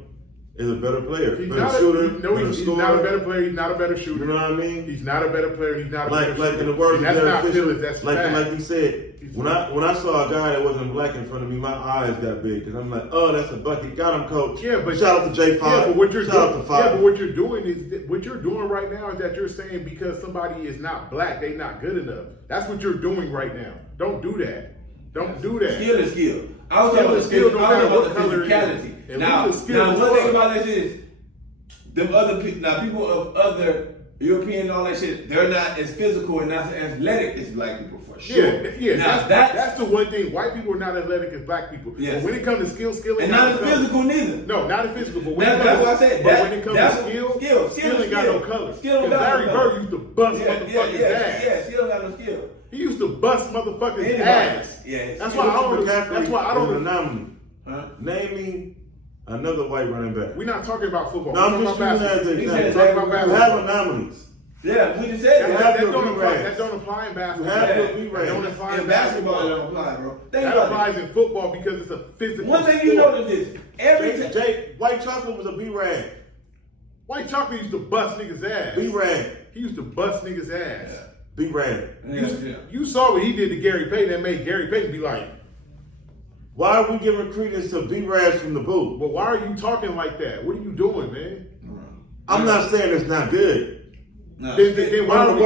is a better player, He's better not shooter, no, better he's scorer. not a better player. He's not a better shooter. You know what I mean? He's not a better player. He's not a better Like shooter. in the words of And that's Derek not Fisher, feelings. That's fact. like he said, when I saw a guy that wasn't black in front of me, my eyes got big because I'm like, oh, that's a bucket. Got him, coach. Yeah, but shout out to J5. Yeah, but what you're shout doing, out to Five. yeah, but what you're doing is what you're doing right now is that you're saying because somebody is not black, they not good enough. That's what you're doing right now. Don't do that. Don't do that. Skill is skill. I was talking about the Skill don't matter what the color it is. physicality. And Now, Luka's skill is one thing fuck. about this is, them other people, now people of other European and all that shit, they're not as physical and not as athletic as black people for sure. Yeah. Now That's the one thing. White people are not athletic as black people. Yes. But when it comes to skill and ain't not got as no color. physical neither. No, not as physical. But when That's what I said. But when it comes to skill ain't got no color. Skill don't Because got Larry no color. Bird used to bust motherfuckers' ass. Yeah, skill don't got no skill. He used to bust motherfuckers' Anybody. ass. Yeah, That's skill why I don't. McCaffrey That's why I is an don't. anomaly. Huh? Name me another white running back. We're not talking about football. No, We're I'm talking just about using that as an basketball. example. We're talking about You have basketball. anomalies. Yeah, we just said You that. have That your don't apply. B-Rags. That don't apply in You basketball. have your That B-Rags. don't apply In in basketball, it basketball. don't apply, bro. Think That about applies it. in football because it's a physical. One thing you sport. notice is every time. White chocolate was a B-Rag. White chocolate used to bust niggas' ass. B-Rag. He used to bust niggas' ass. B-Rag. You saw what he did to Gary Payton. That made Gary Payton be like, Why are we giving credence to B-Rags from the booth? "But why are you talking like that? What are you doing, man?" I'm not saying it's not good. No, Then why movie,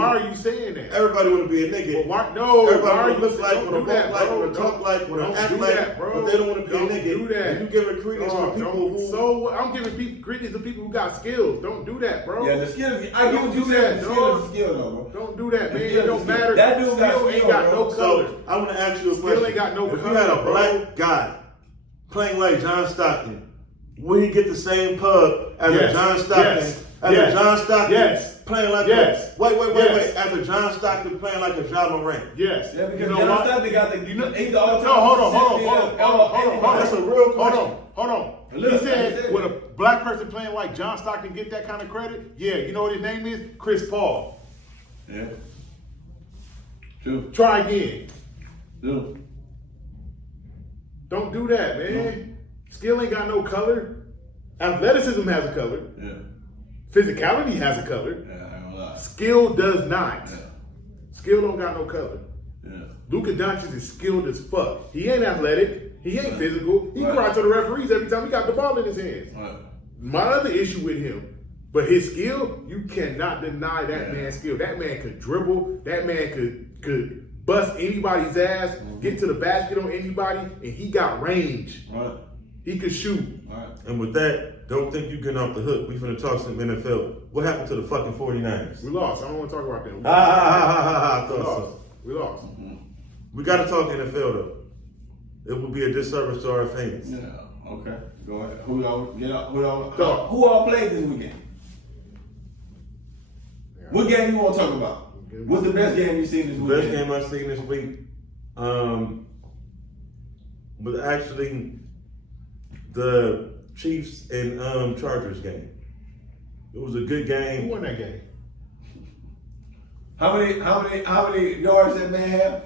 are you saying that? Everybody want to be a nigga. But why? No, Everybody why are want you to look like, don't want to do that, walk like, bro. want to talk like, want Don't to act do like, that, bro. but they don't want to be Don't a nigga. do that. And you giving credence to people who... So I'm giving credence to people who got skills. Don't do that, bro. Yeah, the skill. I get what you do said. that, The skill is dog. a skill, though, bro. Don't do that, man. The skill It don't is matter. That dude got Skill ain't skill, got bro. no color. So, I want to ask you a Skill question. ain't got no if you color, had a bro. black guy playing like John Stockton, will he get the same pub as Yes. a John Stockton? Yes. As Yes. a John Stockton Yes. playing like Yes. Wait. Yes. As a John Stockton playing like a Ja Morant. Yes. Yeah, because You know John what? Stockton got the. You know, he's the no, all-time hold on. That's a real question. Hold on. Look, He I said, said would it. a black person playing like John Stockton get that kind of credit? Yeah, you know what his name is? Chris Paul. Yeah. True. Try again. True. Don't do that, man. Skill ain't got no color. Athleticism has a color. Yeah. Physicality has a color. Yeah, I ain't gonna lie. Skill does not. Yeah. Skill don't got no color. Yeah. Luka Doncic is skilled as fuck. He ain't athletic. He ain't physical. He Right. cried to the referees every time he got the ball in his hands. Right. My other issue with him, but his skill, you cannot deny that Yeah. man's skill. That man could dribble. That man could bust anybody's ass, get to the basket on anybody, and he got range. Right. He could shoot. Right. And with that, don't think you getting off the hook. We finna talk some NFL. What happened to the fucking 49ers? We lost. I don't want to talk about them. I We thought lost. so. We lost. We got to talk NFL though. It would be a disservice to our fans. Yeah. Okay. Go ahead. Who y'all get up? Who Dog. all played this weekend? What game you want to talk about? What's the best game you seen this weekend? Best game I've seen this week was actually the Chiefs and Chargers game. It was a good Who game. won that game? How many yards that man have?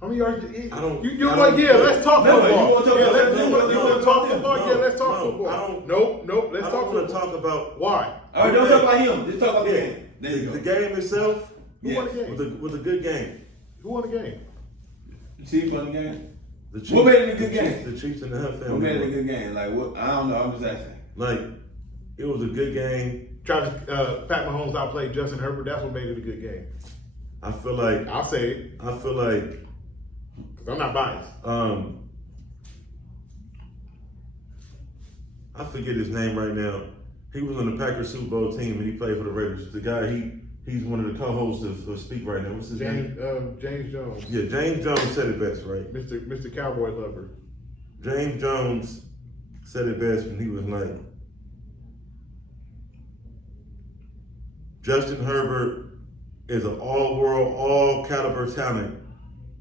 How many yards? Let's talk No, football. you wanna talk Yeah, about- you want to talk football? No, Yeah, let's talk no, football. I don't- Nope. Let's I talk don't want to football. talk about Why? All right, don't talk about him. Just talk about the Yeah, game. There you go. the game itself Who won the game? was a good game. Who won the game? Chiefs won the game. The What made it a good game? The Chiefs and the Hunt Who family. made it a good game? Like what? I don't know. I'm just asking. Like, it was a good game. Travis, Pat Mahomes outplayed Justin Herbert. That's what made it a good game. I feel like I'll say it. I feel like 'Cause I'm not biased. I forget his name right now. He was on the Packers Super Bowl team and he played for the Raiders. The guy, he's one of the co-hosts of Speak right now. What's his name? James Jones. Yeah, James Jones said it best, right? Mr. Cowboy Lover. James Jones said it best when he was like, Justin Herbert is an all-world, all-caliber talent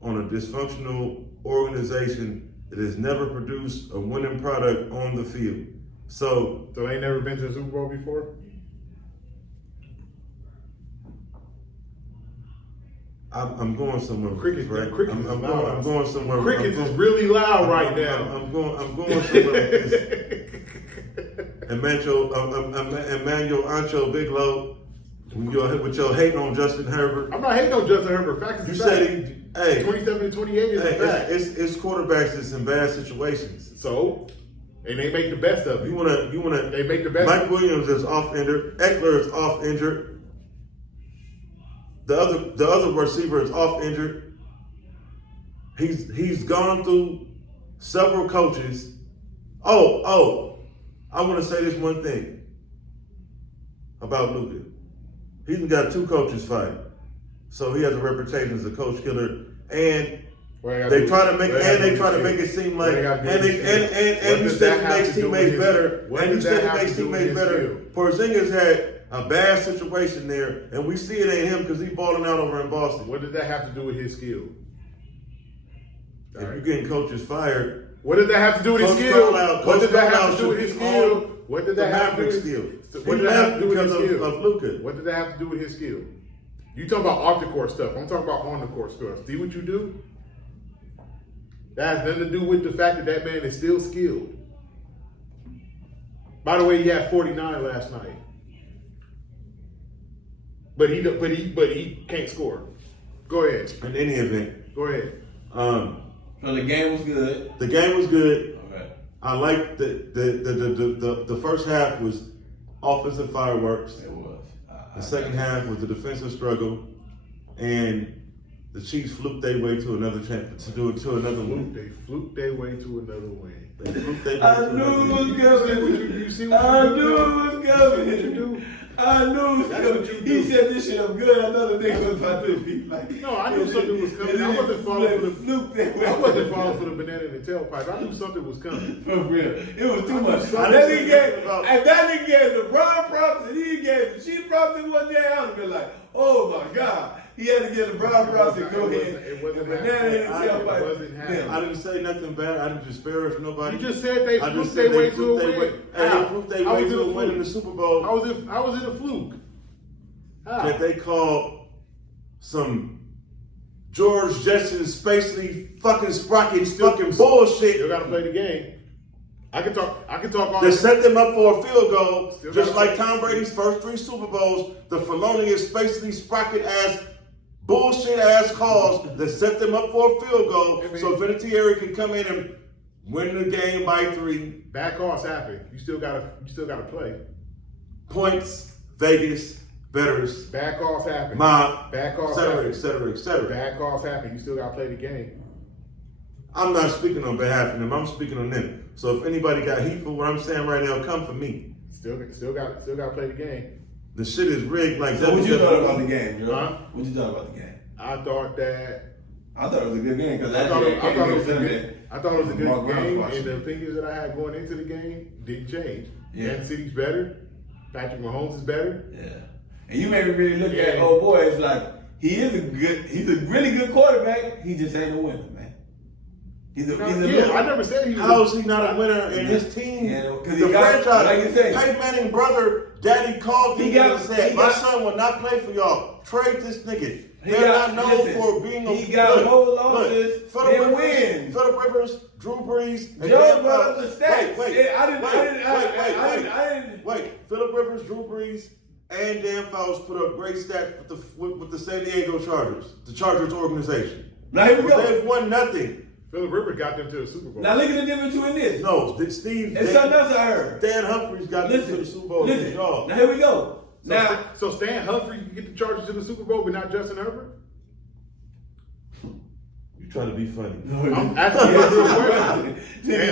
on a dysfunctional organization that has never produced a winning product on the field. So they ain't never been to the Super Bowl before? I'm going somewhere. Cricket, right? cricket I'm going somewhere. Cricket is really loud right now. I'm going somewhere with this. Emmanuel Ancho Biglow, with your hating on Justin Herbert. I'm not hating on Justin Herbert. Fact is, you said hey, 27 to 28 is a fact. It's quarterbacks that's in bad situations. So, and they make the best of it. You wanna. They make the best. Mike Williams is off injured. Eckler is off injured. The other receiver is off injured. He's gone through several coaches. Oh, I want to say this one thing about Luka. He's got 2 coaches fired, so he has a reputation as a coach killer. And they try to make it seem like you said he makes teammates better. And you said he makes teammates better. Porzingis had a bad situation there, and we see it ain't him because he's balling out over in Boston. What did that have to do with his skill? If you're getting coaches fired, what did that have to do with his skill? What did that have to do with his skill? What did that have to do with his skill? What did that have to do with his skill? Of Luka. What did that have to do with his skill? You talking about off the court stuff. I'm talking about on the court stuff. See what you do? That has nothing to do with the fact that man is still skilled. By the way, he had 49 last night. But he can't score. Go ahead. In any event. Go ahead. So the game was good. The game was good. Okay. I like the first half was offensive fireworks. It was. The second half was the defensive struggle, and the Chiefs fluked their way to another chance to another win. They fluked their way to another win. They fluked their way I to another knew win. it was coming. You see what I you knew do? it was coming. What you do? I knew it was coming. He said this shit up good. I thought the nigga was about to be like. No, I knew something was coming. I wasn't falling for the banana in the tailpipe. I knew something was coming. For real. It was too much. something And that nigga gave LeBron props and he gave the Chief props in one day. I would be like, oh my God. He had to get LeBron props and go ahead. It wasn't banana in the tailpipe. It wasn't happening. I didn't say nothing bad. I didn't disparage nobody. You just said they I fluked just said their way they to a fluked their win. way. They fluked their way to a win in the Super Bowl. I was in a fluke. How? That they called some George Jetson Spacely fucking sprockets fucking bullshit. Still gotta play the game. I can talk on To set them up for a field goal, Still just gotta like play. Tom Brady's first 3 Super Bowls, the felonious Spacely sprocket ass bullshit ass calls that set them up for a field goal, so Vinatieri can come in and win the game by 3 Bad calls happen. You still gotta play. points. Vegas bettors. Bad calls happen. Mob. Bad calls etc. happen. etc. etc. Bad calls happen. You still gotta play the game. I'm not speaking on behalf of them. I'm speaking on them. So if anybody got heat for what I'm saying right now, come for me. Still gotta play the game. The shit is rigged like So what you thought about the game, Joe? Huh? What you thought about the game? I thought it was a good game because I thought it was a good Mark Brown game, watching. and the opinions that I had going into the game didn't change. Yeah. Kansas City's better. Patrick Mahomes is better. Yeah. And you made me really look at old boy. It's like he's a really good quarterback. He just ain't a winner, man. I never said he was. How is he not a winner in his team? Yeah, 'cause the he got, franchise, like you said, Peyton Manning brother, daddy called me and said, my got- son will not play for y'all. Trade this nigga. He They're got- not known listen, for being a he got more losses than wins. Phillip Rivers, Drew Brees, and Joe Dan brought up Fouts. the stats. Wait. Phillip Rivers, Drew Brees, and Dan Fouts put up great stats with the San Diego Chargers, the Chargers organization. Now here we But go. they've won nothing. Phillip Rivers got them to the Super Bowl. Now look at the difference between this. No, Steve. It's something else I heard. Dan Humphries got them to the Super Bowl. Listen. Y'all. Now here we go. Now So Stan Humphrey can get the Chargers to the Super Bowl, but not Justin Herbert. You trying to be funny. I'm asking you a real question.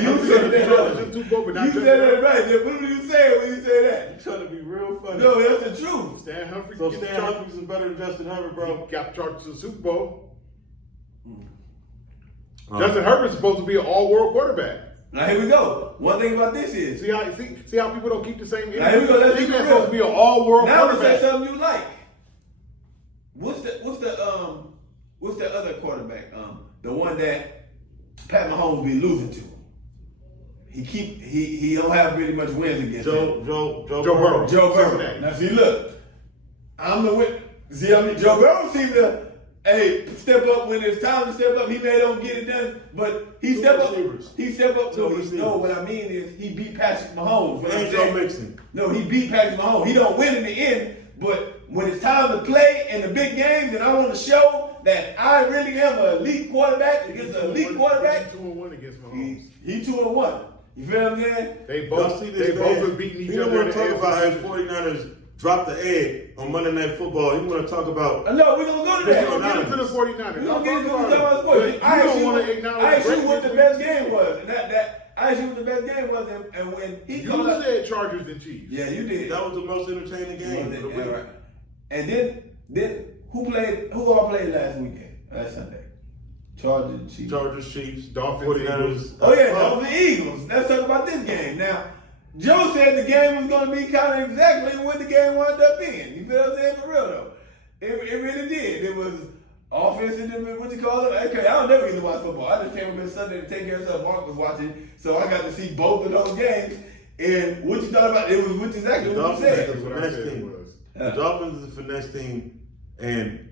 You said that right. What were you saying when you said that? You trying to be real funny. No, that's the truth. Stan Humphries. So Stan Humphries is better than Justin Herbert, bro. Got charged to the Super Bowl. Justin Herbert's supposed to be an all-world quarterback. Now here we go. One thing about this is See how people don't keep the same energy? Now here we go. Let's This keep it man's real. supposed to be an all-world now let's say quarterback. something you like. What's the other quarterback? The one that Pat Mahomes be losing to. He don't have really much wins against him. Joe Burrow. Joe Burrow. Cincinnati. Now see, look, I'm the win. See, I mean, Joe Burrow seems to step up when it's time to step up. He may don't get it done, but he step up. He step up. No, what I mean is he beat Patrick Mahomes. What I'm And Joe saying- Mixon. No, he beat Patrick Mahomes. He don't win in the end, but when it's time to play in the big games, and I want to show that I really am an elite quarterback against an elite quarterback, 2-1 against Mahomes. he 2-1. You feel what I'm saying? They Y'all both see this they man? both have beaten each He don't other. want to talk about how his 49ers dropped the egg on Monday Night Football. He want to talk about No, we're gonna go to We're that. gonna get into the 49ers. We're gonna get into Y'all the talk sports. about it. But you don't want to acknowledge. I asked you what the best greatness. game was, and that I asked you what the best game was, and when he You called out, said Chargers and Chiefs. yeah, you did. that was the most entertaining game. of the week. Yeah, right. And then who all played last Sunday? Chargers and Chiefs. Chargers, Chiefs, Dolphins, 49ers. Oh yeah, that was the Eagles. Let's talk about this game. Now, Joe said the game was going to be kind of exactly what the game wound up being. You feel what I'm saying? For real though. It really did. It was offensive, what you call it? Okay, I don't never get to watch football. I just came up this Sunday to take care of stuff Mark was watching, so I got to see both of those games. And what you thought about it was exactly The what you Dolphins is said. a That's what I finesse said it team. was. The Dolphins is a finesse team, and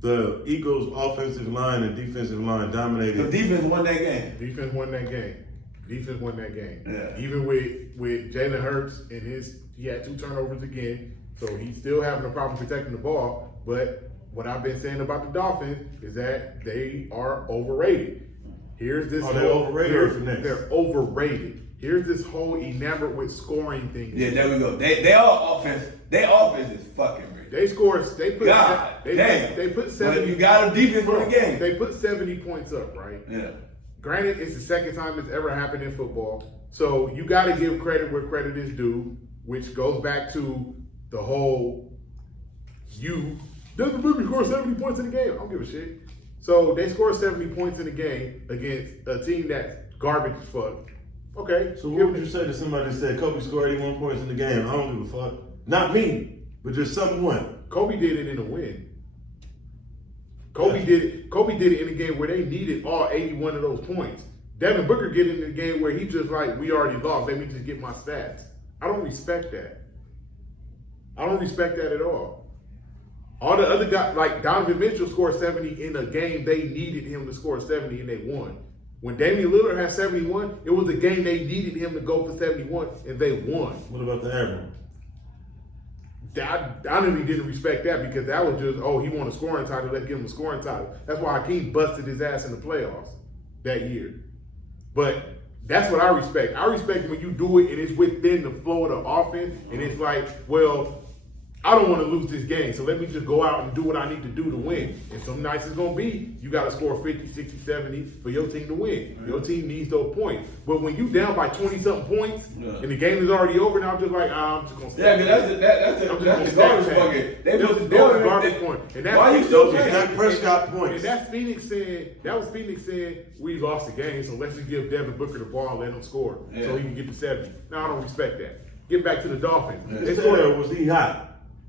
the Eagles' offensive line and defensive line The dominated. defense won that game. Defense won that game. Defense won that game. Yeah. Even with Jalen Hurts and he had 2 turnovers again, so he's still having a problem protecting the ball. But what I've been saying about the Dolphins is that they are overrated. Here's this. Are they overrated or finesse? They're overrated. Here's this whole enamored with scoring thing. Yeah, there we go. They all offense. Their offense is fucking great. They scored. They put. God damn. They put But 70. you got a defense for the game. They put 70 points up, right? Yeah. Granted, it's the second time it's ever happened in football, so you got to give credit where credit is due, which goes back to the whole Devin Booker scored 70 points in the game. I don't give a shit. So they scored 70 points in the game against a team that's garbage as fuck. Okay. So what would you say to somebody that said Kobe scored 81 points in the game? I don't give a fuck. Not me, but just someone. Kobe did it in a win. Kobe did it in a game where they needed all 81 of those points. Devin Booker get in the game where he just like, we already lost, let me just get my stats. I don't respect that. I don't respect that at all. All the other guys, like Donovan Mitchell scored 70 in a game they needed him to score 70 and they won. When Damian Lillard had 71, it was a game they needed him to go for 71 and they won. What about the Admiral? I honestly didn't respect that because that was just, he won a scoring title, let's give him a scoring title. That's why Hakeem busted his ass in the playoffs that year. But that's what I respect. I respect when you do it and it's within the flow of the offense and it's like, well, I don't want to lose this game, so let me just go out and do what I need to do to win. And some nights it's going to be, you got to score 50, 60, 70 for your team to win. Your team needs those points. But when you down by 20-something points and the game is already over, now I'm just like, I'm just going to Yeah, because that's the garbage bucket. They put the They're a garbage point. And that's why you still Dak playing? Prescott points. And that's Phoenix saying, we lost the game, so let's just give Devin Booker the ball and let him score so he can get to 70. No, I don't respect that. Get back to the Dolphins. They scored. Was he hot?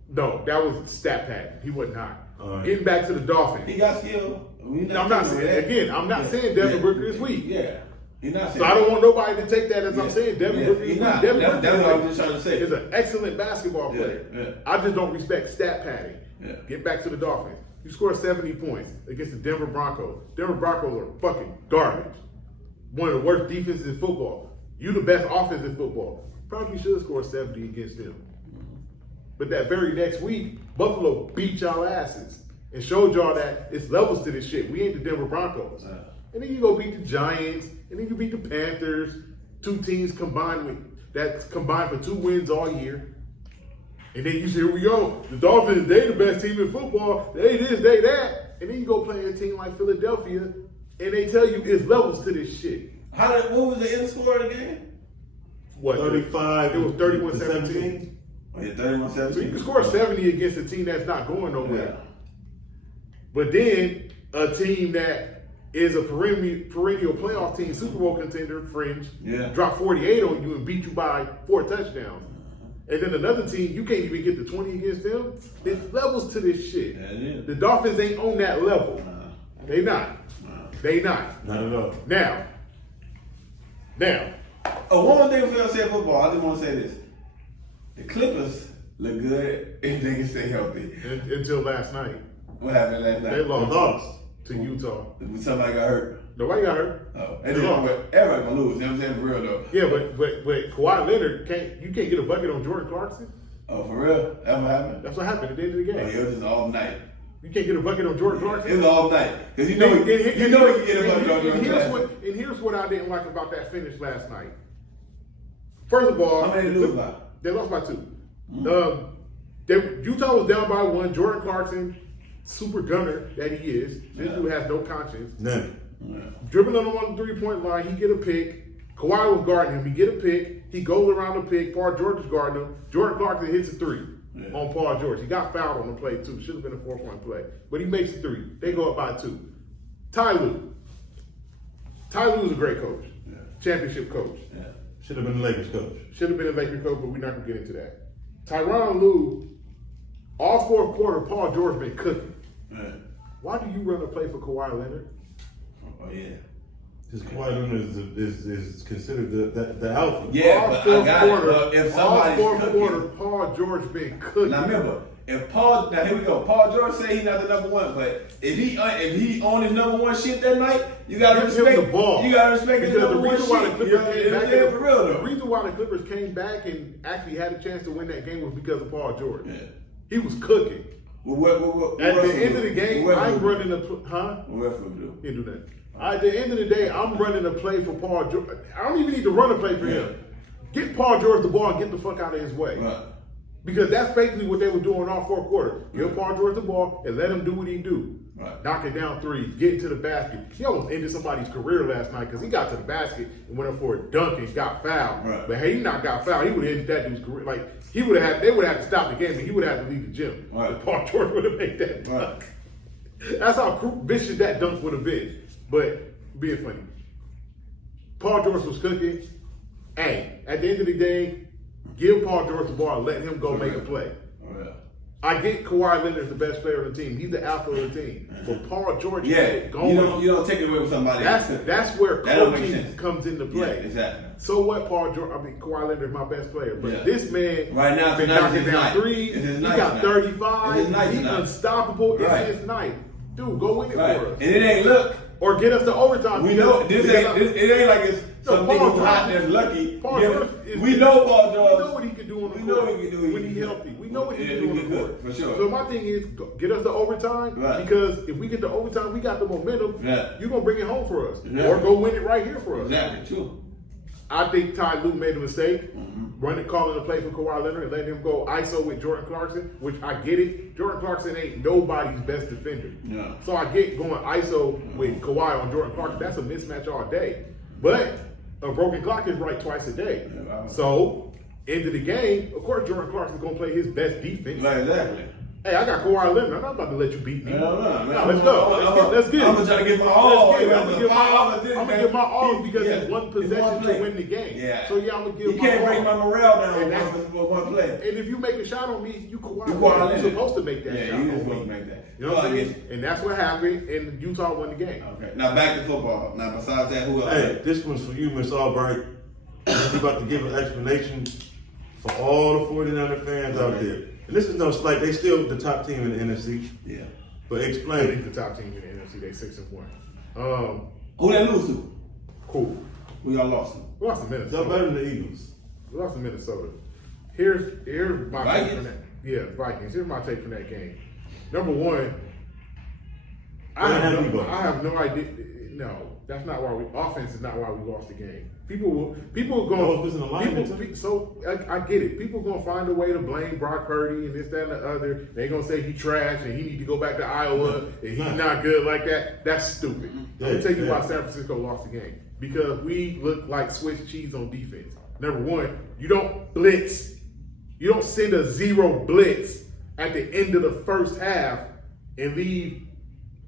No, that was stat pad. He wasn't hot. All right. Getting back to the Dolphins. He got skill. I'm not saying Devin Booker is weak. Yeah. He's not saying So I don't want nobody to take that as I'm saying Devin Booker is he's weak. not. Devin That's Booker what I'm just trying to say. is an excellent basketball player. Yeah. I just don't respect stat padding. Yeah. Get back to the Dolphins. You scored 70 points against the Denver Broncos. Denver Broncos are fucking garbage. One of the worst defenses in football. You the best offense in football. Probably should have scored 70 against them. But that very next week, Buffalo beat y'all asses and showed y'all that it's levels to this shit. We ain't the Denver Broncos. And then you go beat the Giants, and then you beat the Panthers. 2 teams combined for 2 wins all year. And then you say, here we go. The Dolphins, they the best team in football. They this, they that. And then you go play a team like Philadelphia And they tell you it's levels to this shit. What was the end score of the game? What? 35. It was 31-17. 17. Oh, yeah, 31-17. So you can score 70 against a team that's not going nowhere. Yeah. But then a team that is a perennial playoff team, Super Bowl contender, fringe, drop 48 on you and beat you by 4 touchdowns. And then another team, you can't even get the 20 against them. There's levels to this shit. Yeah, it is. The Dolphins ain't on that level. They not. They not. Not at all. Now. One more thing before I say football, I just want to say this. The Clippers look good if they can stay healthy. Until last night. What happened last night? They lost to Utah. Somebody got hurt. Nobody got hurt. Oh, and everybody gonna lose. You know what I'm saying? For real though. Yeah, but Kawhi Leonard you can't get a bucket on Jordan Clarkson. Oh, for real? That's what happened? That's what happened at the end of the game. Oh, it was just all night. You can't get a bucket on Jordan Clarkson. It was all night. Because you know he can get a bucket on Jordan Clarkson. And here's what I didn't like about that finish last night. First of all, How many did they lose by? They lost by 2. Utah was down by 1. Jordan Clarkson, super gunner that he is. This dude has no conscience. None. Dribbling on the 3-point line, he get a pick. Kawhi was guarding him. He get a pick. He goes around the pick. Paul George is guarding him. Jordan Clarkson hits a 3 on Paul George. He got fouled on the play too. Should have been a 4-point play, but he makes a 3. They go up by 2. Ty Lue is a great coach, championship coach. Should have been the Lakers coach. Should have been a Lakers coach, but we're not gonna get into that. Tyronn Lue, all 4th quarter, Paul George been cooking. Why do you run a play for Kawhi Leonard? Oh yeah. Because Kawhi Leonard is considered the alpha. Yeah, all but 4th I got quarter, it. If all somebody's 4th cooking, quarter, Paul George been cooking. Now remember, now here we go. Paul George say he's not the number 1, but if he on his number 1 shit that night, you gotta Give him respect the ball. You gotta respect his Because number the 1 reason why the shit. Clippers You know, came back, for real though. the reason why the Clippers came back and actually had a chance to win that game was because of Paul George. He was cooking. What At the end of the game, I'm running a What Westbrook do? He didn't do that. At the end of the day, I'm running a play for Paul George. I don't even need to run a play for him. Get Paul George the ball and get the fuck out of his way. Right. Because that's basically what they were doing all 4th quarter. Give Paul George the ball and let him do what he do. Right. Knocking down 3s, getting to the basket. He almost ended somebody's career last night because he got to the basket and went up for a dunk and got fouled. Right. But had he not got fouled, he would have ended that dude's career. Like they would have had to stop the game and he would have had to leave the gym. Right. But Paul George would have made that dunk. Right. That's how vicious that dunk would have been. But being funny. Paul George was cooking. Hey, at the end of the day, give Paul George the ball and let him go make a play. I get Kawhi Leonard's the best player on the team. He's the alpha of the team. But Paul George going. You don't take it away from somebody. That's where coaching comes into play. Yeah, exactly. So what, Kawhi Leonard is my best player. But this man right now been knocking down 3s. He got 35. He's unstoppable. It's his night. Dude, go win it for us. And it ain't luck. Or get us to overtime. We know it ain't like it's some nigga who's hot that's lucky. We know Paul George. We know what he can do on the court. We know what he can do when he's healthy. We know what he can do on the court. For sure. So my thing is, get us to overtime. Right. Because if we get to overtime, we got the momentum. Yeah. You're going to bring it home for us. Exactly. Or go win it right here for us. Exactly, true. I think Ty Lue made a mistake, calling a play for Kawhi Leonard and letting him go ISO with Jordan Clarkson, which I get it. Jordan Clarkson ain't nobody's best defender. Yeah. So I get going ISO with Kawhi on Jordan Clarkson. That's a mismatch all day. But a broken clock is right twice a day. Yeah, wow. So, end of the game, of course Jordan Clarkson's going to play his best defense. Right, exactly. Hey, I got Kawhi Leonard. I'm not about to let you beat me. No, let's go. Let's get it. I'm going to try to get my all. I'm going to get my all because it's one possession to win the game. Yeah. So, I'm going to give you can't bring my morale down with one play. And if you make a shot on me, you Kawhi. You're supposed to make that shot. Yeah, you're supposed to make that. You know what I'm saying? And that's what happened, and Utah won the game. Okay. Now, back to football. Now, besides that, who else? Hey, this one's for you, Miss Albright. You're about to give an explanation for all the 49er fans out there. And this is no slight. They still the top team in the NFC. Yeah. But explain. They're the top team in the NFC. They 6-1. Who they lose to? Cool. Who y'all lost to? We lost to Minnesota. They're better than the Eagles. We lost to Minnesota. Here's my Vikings? take from that. Yeah, Vikings. Here's my take from that game. Number one, I They have, have no, Debo. I have no idea. No, that's not why we. Offense is not why we lost the game. People are going. Offensive alignment, too. So I get it. People going to find a way to blame Brock Purdy and this, that, and the other. They going to say he trash and he need to go back to Iowa and he's not good like that. That's stupid. Let me tell you why San Francisco lost the game. Because we look like Swiss cheese on defense. Number one, you don't blitz. You don't send a zero blitz at the end of the first half and leave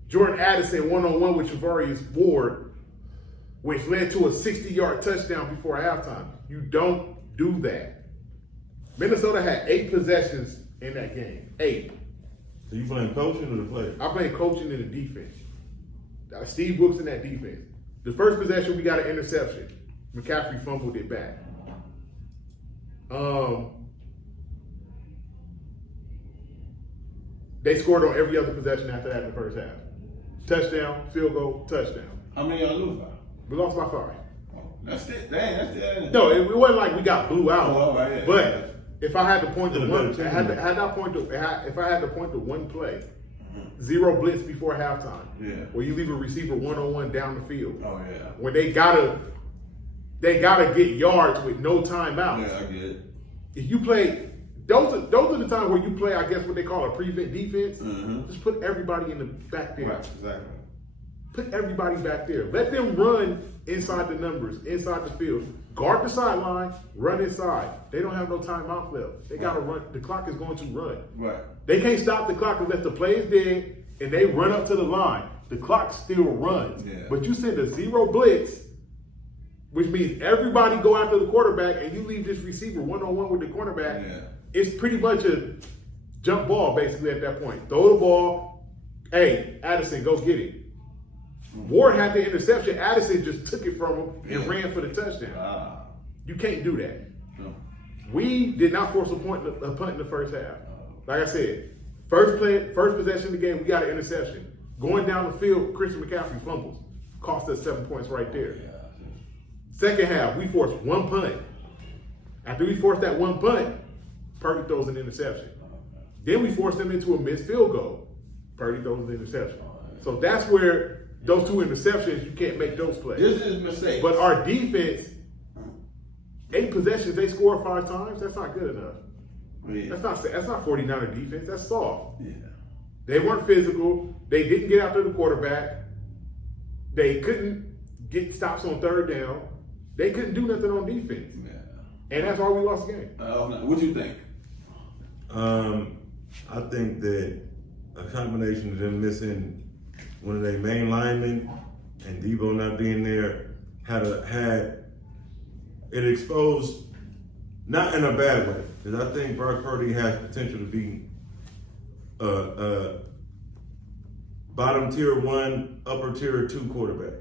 Jordan Addison one-on-one with Javarius Ward, which led to a 60-yard touchdown before halftime. You don't do that. Minnesota had 8 possessions in that game. 8. So you playing coaching or the player? I played coaching in the defense. Steve Brooks in that defense. The first possession, we got an interception. McCaffrey fumbled it back. They scored on every other possession after that in the first half. Touchdown, field goal, touchdown. How many y'all lose by? We lost by 5. Oh, that's it. Dang, that's it. No, it wasn't like we got blew out. Oh, right, yeah. But if I had to point to They're one, better team. if I had to point to one play, 0 blitz before halftime, Yeah. where you leave a receiver one-on-one down the field, Oh, yeah. when they gotta get yards with no timeout. Yeah, I get it. If you play, those are the times where you play, I guess what they call a prevent defense. Just put everybody in the back there. Right, exactly. Put everybody back there. Let them run inside the numbers, inside the field. Guard the sideline, run inside. They don't have no timeout left. They gotta run. The clock is going to run. Right. They can't stop the clock unless the play is dead and they run up to the line. The clock still runs. Yeah. But you send a 0 blitz, which means everybody go after the quarterback and you leave this receiver one-on-one with the cornerback. Yeah. It's pretty much a jump ball basically at that point. Throw the ball. Hey, Addison, go get it. Ward had the interception. Addison just took it from him and ran for the touchdown. You can't do that. No. We did not force a punt in the first half. Like I said, first possession of the game, we got an interception. Going down the field, Christian McCaffrey fumbles. Cost us 7 points right there. Second half, we forced 1 punt. After we forced that 1 punt, Purdy throws an interception. Then we forced them into a missed field goal. Purdy throws an interception. So that's where those 2 interceptions, you can't make those plays. This is a mistake. But our defense, 8 possessions, they scored 5 times. That's not good enough. Yeah. That's not 49er defense. That's soft. Yeah. They weren't physical. They didn't get after the quarterback. They couldn't get stops on 3rd down. They couldn't do nothing on defense. Yeah. And that's why we lost the game. What you think? I think that a combination of them missing one of their main linemen and Debo not being there had it exposed, not in a bad way, because I think Brock Purdy has potential to be bottom tier 1, upper tier 2 quarterback,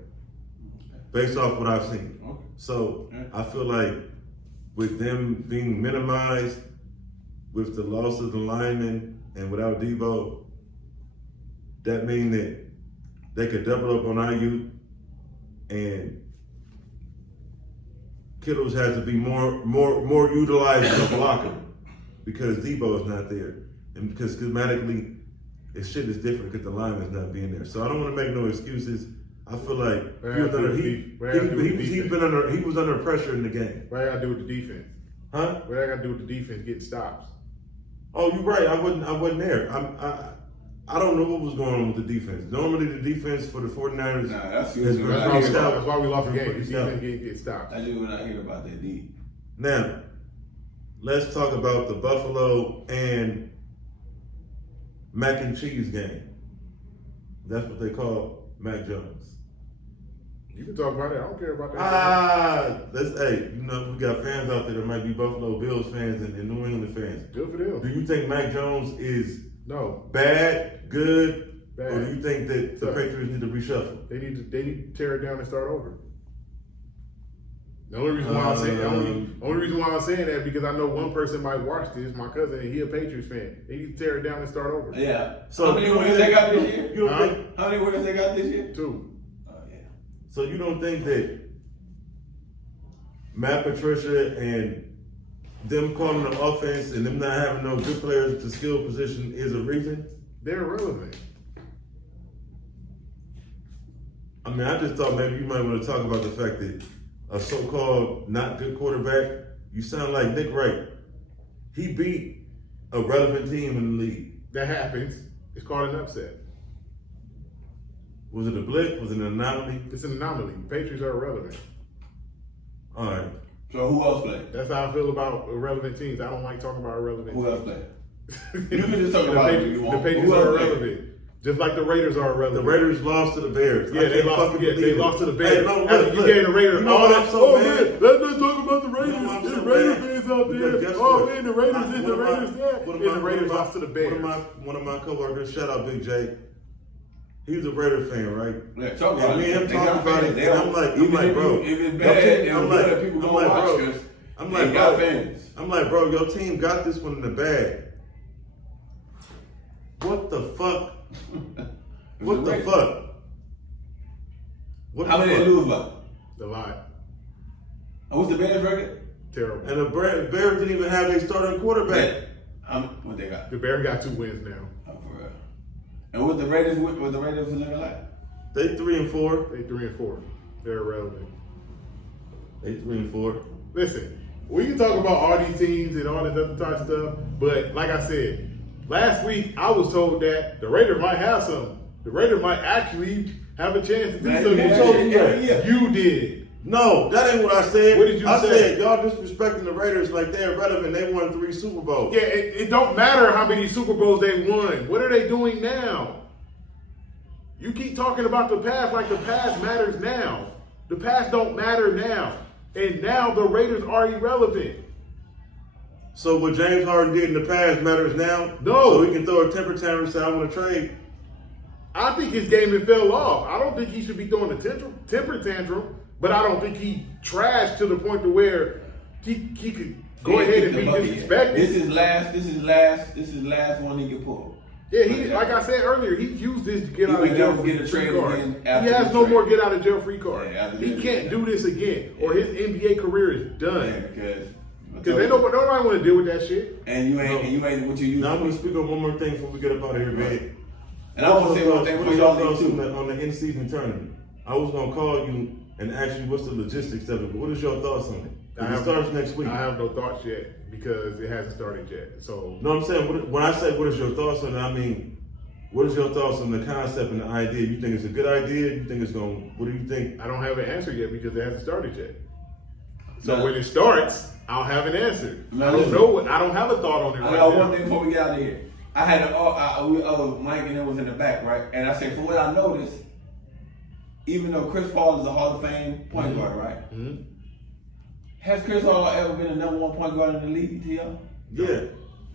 based off what I've seen. Okay. So I feel like with them being minimized, with the loss of the lineman and without Debo, that means that they could double up on IU, and Kittles has to be more utilized as a blocker because Debo is not there, and because schematically, his shit is different because the lineman's not being there. So I don't want to make no excuses. I feel like he was under pressure in the game. What I got to do with the defense? Huh? What I got to do with the defense getting stops? Oh, you're right. I wasn't there. I don't know what was going on with the defense. Normally, the defense for the 49ers That's is good. pretty That's stout. why we lost the game. The Pretty stout. defense didn't get stops. I just when I hear about that deep. Now, let's talk about the Buffalo and mac and cheese game. That's what they call Mac Jones. You can talk about it. I don't care about that. We got fans out there that might be Buffalo Bills fans and New England fans. Good for them. Do you think Mac Jones is No. bad, good, Bad. or do you think that the Patriots need to reshuffle? They need to tear it down and start over. The only reason why I'm saying that because I know one person might watch this, my cousin, and he a Patriots fan. They need to tear it down and start over. Yeah. So how many wins they got this year? You don't think, How many wins they got this year? 2. Oh yeah. so you don't think that Matt Patricia and them calling the offense and them not having no good players to skill position is a reason? They're irrelevant. I mean, I just thought maybe you might want to talk about the fact that a so-called not good quarterback, you sound like Nick Wright. He beat a relevant team in the league. That happens. It's called an upset. Was it a blip? Was it an anomaly? It's an anomaly. Patriots are irrelevant. All right. So who else played? That's how I feel about irrelevant teams. I don't like talking about irrelevant Who teams. else played? You can just talk about it if you want. The Patriots Who else are played? irrelevant. Just like the Raiders are irrelevant. The Raiders lost to the Bears. Yeah, I they can't lost. fucking Yeah, believe they it. lost to the Bears. Hey, no, After look, you gave the Raiders you know all what that. I'm so Oh mad? man, let's talk about the You know Raiders. why I'm There's so Raider mad? fans out Because there. guess Oh what? man, the Raiders this, the Raiders that, One and the Raiders lost to the Bears. One of my coworkers, shout out Big J. He's a Raider fan, right? Yeah, talk about And me and it. him talking about it. They And I'm like, if bro. it's your bad, team- and good, people gonna watch because I'm they like, got bro. fans. I'm like, bro, your team got this one in the bag. What the fuck? What the fuck? What How the many they fuck? lose by? A lot. And what's the Bears record? Terrible. And the Bears didn't even have their starting quarterback. What they got? The Bears got 2 wins now. Oh, for real. And what the Raiders looking like? They 3-4. They 3-4. They're irrelevant. They 3-4. Listen, we can talk about all these teams and all this other type of stuff, but like I said, last week I was told that the Raiders might have something. The Raiders might actually have a chance to do Man, something. yeah, Who told you yeah, that? yeah. You did. No, that ain't what I said. What did you I say? said y'all disrespecting the Raiders like they're irrelevant. They won 3 Super Bowls. Yeah, it don't matter how many Super Bowls they won. What are they doing now? You keep talking about the past like the past matters now. The past don't matter now. And now the Raiders are irrelevant. So what James Harden did in the past matters now? No. So he can throw a temper tantrum and say, I want to trade. I think his game had fell off. I don't think he should be throwing a temper tantrum, but I don't think he trashed to the point to where he could go ahead and be disrespected. This is last one he can pull. Yeah, like I said earlier, he used this to get He out would of jail never get a free trade card. again He after has the no trade. more get out of jail free card. Yeah, after He this, can't yeah. do this again, or his NBA career is Yeah, done. because Nobody want to deal with that shit. and you ain't what you use. Now I'm going to speak on one more thing before we get up out of here, man. And I want to say one thing What for is y'all your thoughts too. on the in-season tournament? I was going to call you and ask you what's the logistics of it, but what is your thoughts on it? It starts next week. I have no thoughts yet because it hasn't started yet. So No, I'm saying, when I say what is your thoughts on it, I mean, what is your thoughts on the concept and the idea? You think it's a good idea? You think it's going, what do you think? I don't have an answer yet because it hasn't started yet. So No. when it starts, I'll have an answer. No, I don't listen. know. I don't have a thought on it I right got now. one thing before we get out of here. I had Mike and it was in the back, right? And I said, from what I noticed, even though Chris Paul is a Hall of Fame point guard, right? Mhm. Has Chris Paul ever been a number 1 point guard in the league to y'all? Yeah.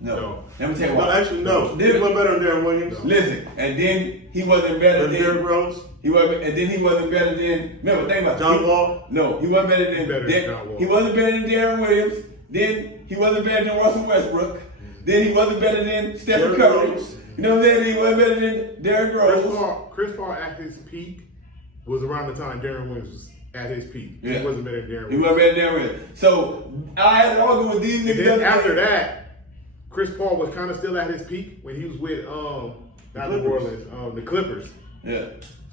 No. Let me tell you No, why. actually, no. Did- He went better than Darren Williams. Listen, and then he wasn't better Better than Derrick than Rose. he wasn't better than. Remember, think about it. John Wall. No, he wasn't better than. Better than John Wall. He wasn't better than Darren Williams. Then he wasn't better than Russell Westbrook. Then he wasn't better than Stephen Derrick Curry. Rose. You know what I'm saying? He wasn't better than Derrick Rose. Chris Paul at his peak was around the time Darren Williams was at his peak. Yeah. He wasn't better than Darren He Williams. wasn't better than Darren Williams. So I had to argue with these And niggas. then the other after day. that, Chris Paul was kind of still at his peak when he was with not New Clippers. Orleans, the Clippers. Yeah.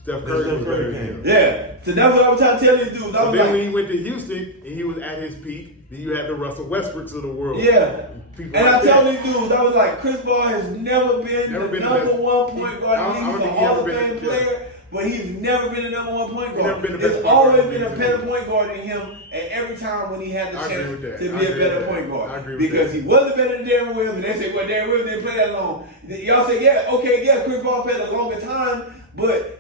Steph Curry Steph was Curry better than came. him. Yeah. So that's what I was trying to tell these dudes. I But was then when like, he went to Houston and he was at his peak, then you had the Russell Westbrooks of the world. yeah. People And like I tell that. these dudes, I was like, Chris Paul has never been Never the been the number best. 1 point guard. I don't He's a think he Hall ever of been Fame the- player, but he's never been the number 1 point He's never guard. been the best There's point always guard been a in the better league. point guard than him, and every time when he had the I agree chance with that. to I be a agree better with point that. guard. I agree with Because that. he wasn't better than Darren Williams, and they say, well, Darren Williams didn't play that long. Y'all say, yeah, okay, yeah, Chris Paul played a longer time, but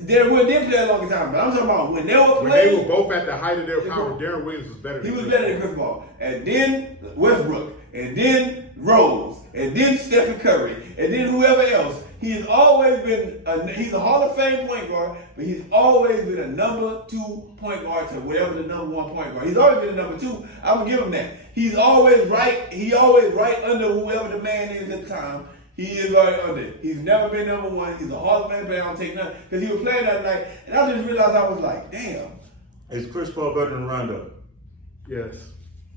Darren Williams didn't play a longer time. But I'm talking about when they were When they playing. were both at the height of their power, Darren Williams was better He than was Chris better than Chris Paul. And then Westbrook. And then Rose. And then Stephen Curry. And then whoever else. He's always been, he's a Hall of Fame point guard, but he's always been a number 2 point guard to whatever the number 1 point guard. He's always been a number 2. I'm going to give him that. He's always right. He always right under whoever the man is at the time. He is right under it. He's never been number 1. He's a Hall of Fame player. I don't take nothing. Because he was playing that night. And I just realized I was like, damn. Is Chris Paul better than Rondo? Yes.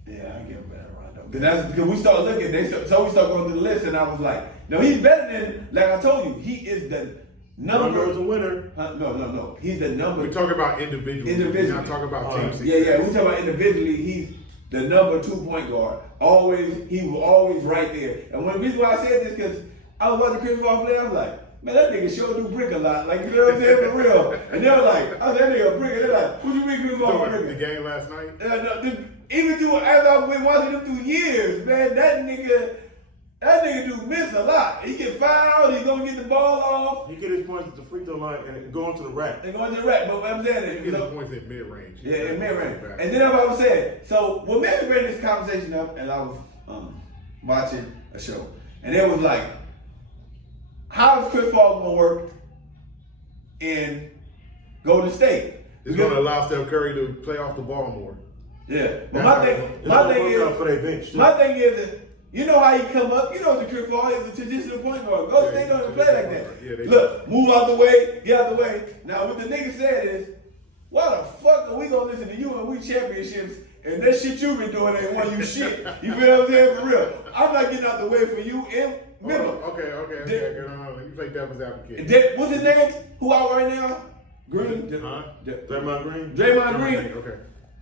Yeah, I give him better Rondo. Because we started looking, so we started going through the list, and I was like, no, he's better than, like I told you, he is the Number is a winner. No. He's the number. We're talking about individuals. We're not talking about team success. Yeah. We're talking about individually. He's the number 2 point guard. He was always right there. And one reason why I said this because I was watching Chris Paul play. I was like, man, that nigga sure do brick a lot. Like, you know what I'm saying, for real. And they're like, I was that nigga brick. And they're like, what you mean Chris Paul brick? The game last night. Even through as I've been watching him through years, man, that nigga do miss a lot. He get fouled, he's gonna get the ball off. He get his points at the free throw line and go into the rack. And go into the rack. But what I'm saying is, He gets points in mid range. Yeah, in mid range. And then that's what I was saying. So what made me bring this conversation up, and I was watching a show, and it was like, how is Chris Paul gonna work in Golden State? It's gonna allow Steph Curry to play off the ball more. Yeah. But my thing is that you know how he come up. You know the Chris Paul is a traditional point guard. Golden State don't even play like that. Yeah, look, move out the way, get out the way. Now what the nigga said is, why the fuck are we gonna listen to you and we championships and that shit you been doing ain't won you shit? You feel what I'm saying? For real. I'm not getting out the way for you. And remember. Okay. Let me play devil's advocate. What's his name? Who out right now? Green? Draymond Green? Draymond Green. Okay.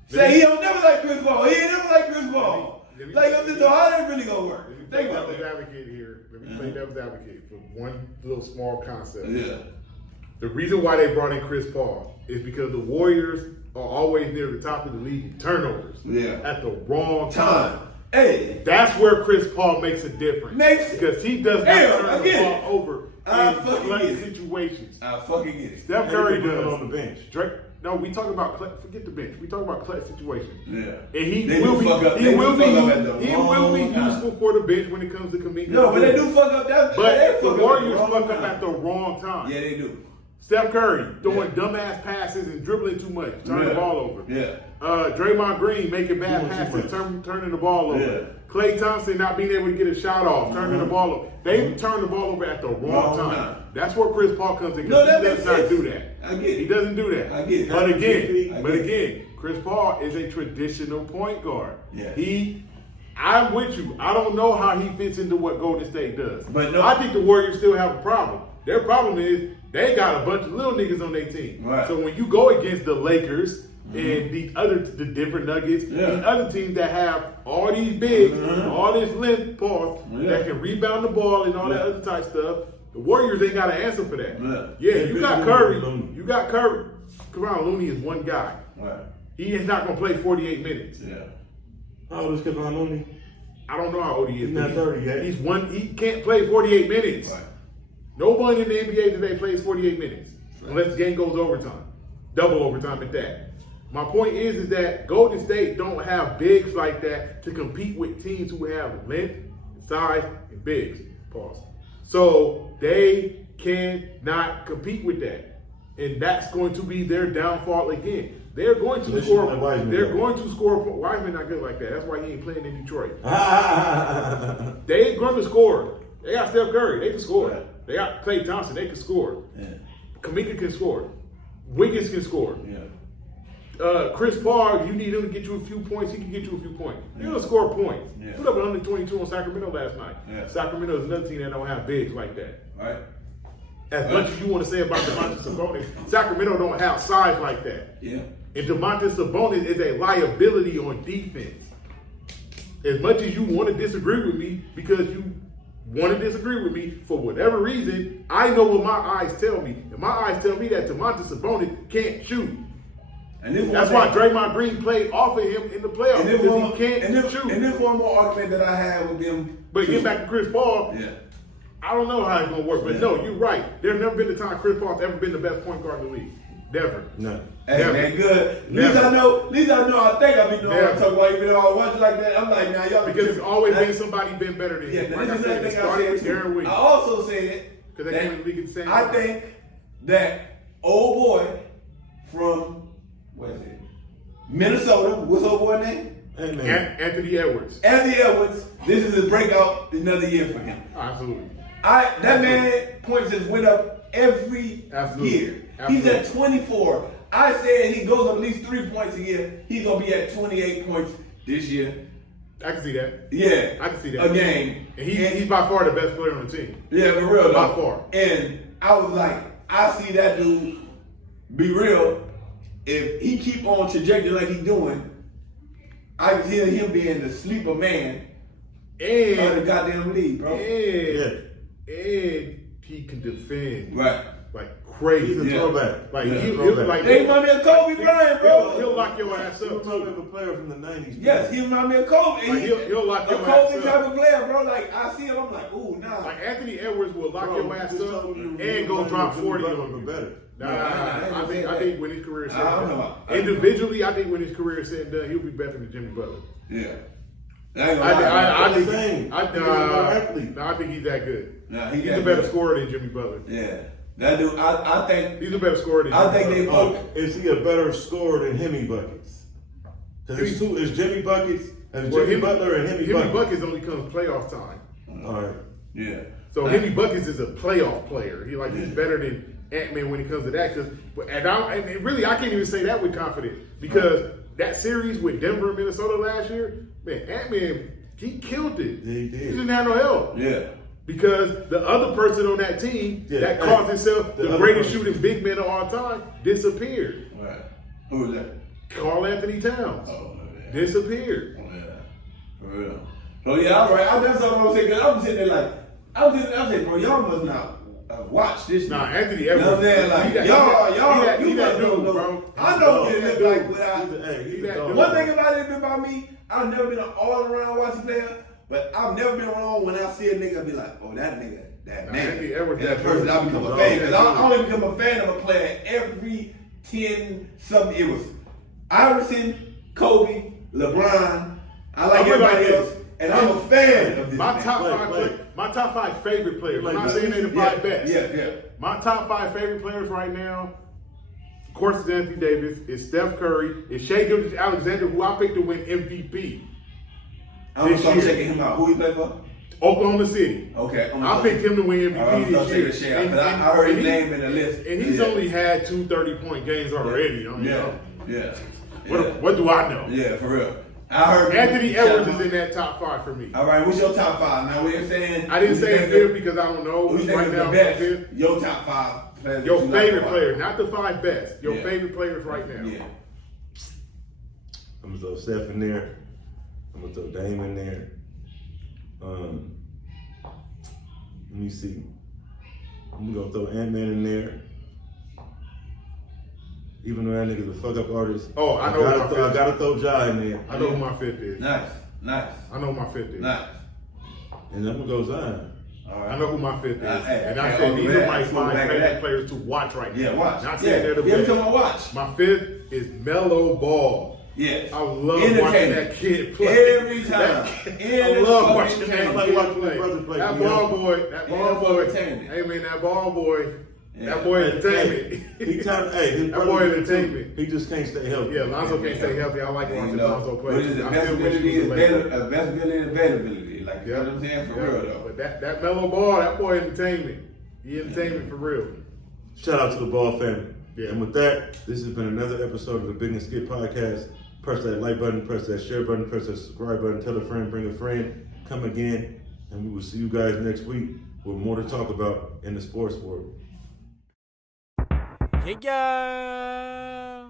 Say he don't never like Chris Paul. He ain't never like Chris Paul. Like, so how that really gonna work? Think about that. Advocate here. Let me play devil's advocate for one little small concept. Yeah. The reason why they brought in Chris Paul is because the Warriors are always near the top of the league in turnovers. Yeah. At the wrong time. Hey. That's where Chris Paul makes a difference. Because he does not turn the ball over in clutch situations. I fucking get it. Steph Curry does on the bench. No, we talk about forget the bench. We talk about clutch situations. Yeah. And he will be useful for the bench when it comes to Kuminga. No, but they do fuck up that. But the Warriors fuck up at the wrong time. Yeah, they do. Steph Curry throwing dumbass passes and dribbling too much, turning the ball over. Yeah. Draymond Green making bad passes, turning the ball over. Yeah. Klay Thompson not being able to get a shot off, turning the ball over. They turn the ball over at the wrong time. That's where Chris Paul comes in because he does not do that. I get it. He doesn't do that. I get it. But again, Chris Paul is a traditional point guard. Yeah. I'm with you. I don't know how he fits into what Golden State does. But no, I think the Warriors still have a problem. Their problem is they got a bunch of little niggas on their team. Right. So when you go against the Lakers and the different Nuggets, these other teams that have all these bigs, all this length, that can rebound the ball and all that other type stuff, the Warriors ain't got an answer for that. You got Curry. You got Curry. Kevon Looney is one guy. Right. He is not going to play 48 minutes. Yeah. How old is Kevon Looney? I don't know how old he is. He's not 30 yet. He can't play 48 minutes. Right. Nobody in the NBA today plays 48 minutes unless the game goes overtime, double overtime at that. My point is that Golden State don't have bigs like that to compete with teams who have length, size, and bigs. So they cannot compete with that, and that's going to be their downfall again. They're going to score. They're going to score. Wiseman not good like that. That's why he ain't playing in Detroit. They ain't going to score. They got Steph Curry. They can score. Yeah. They got Klay Thompson. They can score. Yeah. Kuminga can score. Wiggins can score. Yeah. Chris Paul, you need him to get you a few points. He can get you a few points. He's gonna score points. Yeah. Put up 122 on Sacramento last night. Yeah. Sacramento is another team that don't have bigs like that. Right. As much as you want to say about Domantas Sabonis, Sacramento don't have size like that. Yeah. And Domantas Sabonis is a liability on defense. As much as you want to disagree with me, because you want to disagree with me for whatever reason, I know what my eyes tell me. And my eyes tell me that Domantas Sabonis can't shoot. And this that's why Draymond Green played off of him in the playoffs, because he can't shoot. And this one more argument that I had with them. But get back to Chris Paul. Yeah. I don't know how it's going to work, but no, you're right. There's never been a time Chris Paul's ever been the best point guard in the league. Never. No. Hey, never. Man, good. At least I know, I think I be knowing what I'm talking about. Even though I watch like that, I'm like, now y'all. Because it's always been somebody been better than him. Yeah, like this is the thing I said too. I also said that I think that old boy from, what is it? Minnesota. What's old boy name? Anthony Edwards. Anthony Edwards. This is a breakout another year for him. Absolutely. That man points just went up every year. He's at 24. I said he goes up at least 3 points a year. He's gonna be at 28 points this year. I can see that. Yeah, I can see that. A game. And he's by far the best player on the team. Yeah, for real. By far. And I was like, I see that dude be real. If he keep on trajectory like he's doing, I can see him being the sleeper man of the goddamn league, bro. And he can defend. Right. Like crazy. He's a throwback. Like He's a he'll throwback. like He remind me of Kobe Bryant, bro. He'll lock your ass He's up. a player from the 90s. Yes, he remind me of Kobe. Like, he'll lock your a ass Kobe up. type of player, bro. Like I see him, I'm like, ooh, nah. Like Anthony Edwards will lock your ass just up told you and go drop 40 on you. better. Nah, I think when his career is set Nah, done, individually, I think when his career is said and done, he'll be better than Jimmy Butler. Yeah. I think he's that good. Nah, he's a better scorer than Jimmy Butler. Yeah. That dude, I think He's a better scorer than I Jimmy think Butler. they Is he a better scorer than Hemi Buckets? Because it's Jimmy Buckets, and Well, Jimmy Butler and Hemi Hemi Buckets. Buckets only comes playoff time. All right. Yeah. So Hemi Buckets is a playoff player. He's better than Ant-Man when it comes to that. And really, I can't even say that with confidence because that series with Denver and Minnesota last year, man, Ant-Man, he killed it. Yeah, he did. He didn't have no help. Yeah. Because the other person on that team that called himself the greatest shooting big man of all time disappeared. Right. Who was that? Karl Anthony Towns Oh, man. disappeared. Yeah. For real. So yeah, all right. That's what I'm saying. Cause I'm sitting there like, I'm saying, bro, y'all must not watch this. Nah, nigga. Anthony You know what I'm Edwards. saying? Like, he that you dude, must know, bro. I know what it look like without. He that dude. One thing about it about me, I've never been an all-around watching player, but I've never been wrong when I see a nigga be like, oh, that nigga, that man, Anthony Edwards, that that person. dude. I become a fan because I only become a fan of a player every 10-something. It was Iverson, Kobe, LeBron. I like everybody else, and I'm a fan of this. My man. top five favorite players. I'm not Like, saying they're the five best. Yeah. My top five favorite players right now, of course, is Anthony Davis, is Steph Curry, is Shai Gilgeous-Alexander, who I picked to win MVP. I'm this gonna year. start checking him out. Who he play for? Oklahoma City. Okay. I picked him to win MVP this year. I heard his name in the list. And he's only had 2 30-point games already. Yeah. What do I know? Yeah, for real. I heard Anthony Edwards is in that top 5 for me. All right, what's your top 5? Now, we're saying I didn't say it's fifth because I don't know. Who's Right now, the best? fifth. Your top 5 players. Your that you favorite like player, not the 5 best. Your Yeah. favorite players right now. Yeah. I'm gonna throw Steph in there. I'm gonna throw Dame in there. Let me see. I'm gonna throw Ant-Man in there. Even though that nigga's a fuck up artist. Oh, I know I gotta throw Ja in there. I know who my 5th is. Nice. I know who my 5th is. Nice. And I'm gonna go Zion. All right. I know who my 5th is. Hey, And I okay, said these are my back 5 to favorite that. players to watch right now. Yeah, watch. Not saying they're the Every best. time I watch. My 5th is Melo Ball. Yes. I love watching that kid play. Every time. I love watching that I like kid watching play. his brother play. That Yeah. ball boy. entertainment. Hey man, that ball boy. Yeah. That boy entertainment. His That brother boy too. entertainment. He just can't stay healthy. Yeah, Lonzo can't stay healthy. I like watching Lonzo play. What is it? I still wish he was a Laker. Availability. Like, you know what I'm saying? For real, though. But that Melo Ball, that boy entertainment. He entertainment for real. Shout out to the Ball family. Yeah. And with that, this has been another episode of the Big and Skip podcast. Press that like button, press that share button, press that subscribe button, tell a friend, bring a friend, come again, and we will see you guys next week with more to talk about in the sports world. Yeah.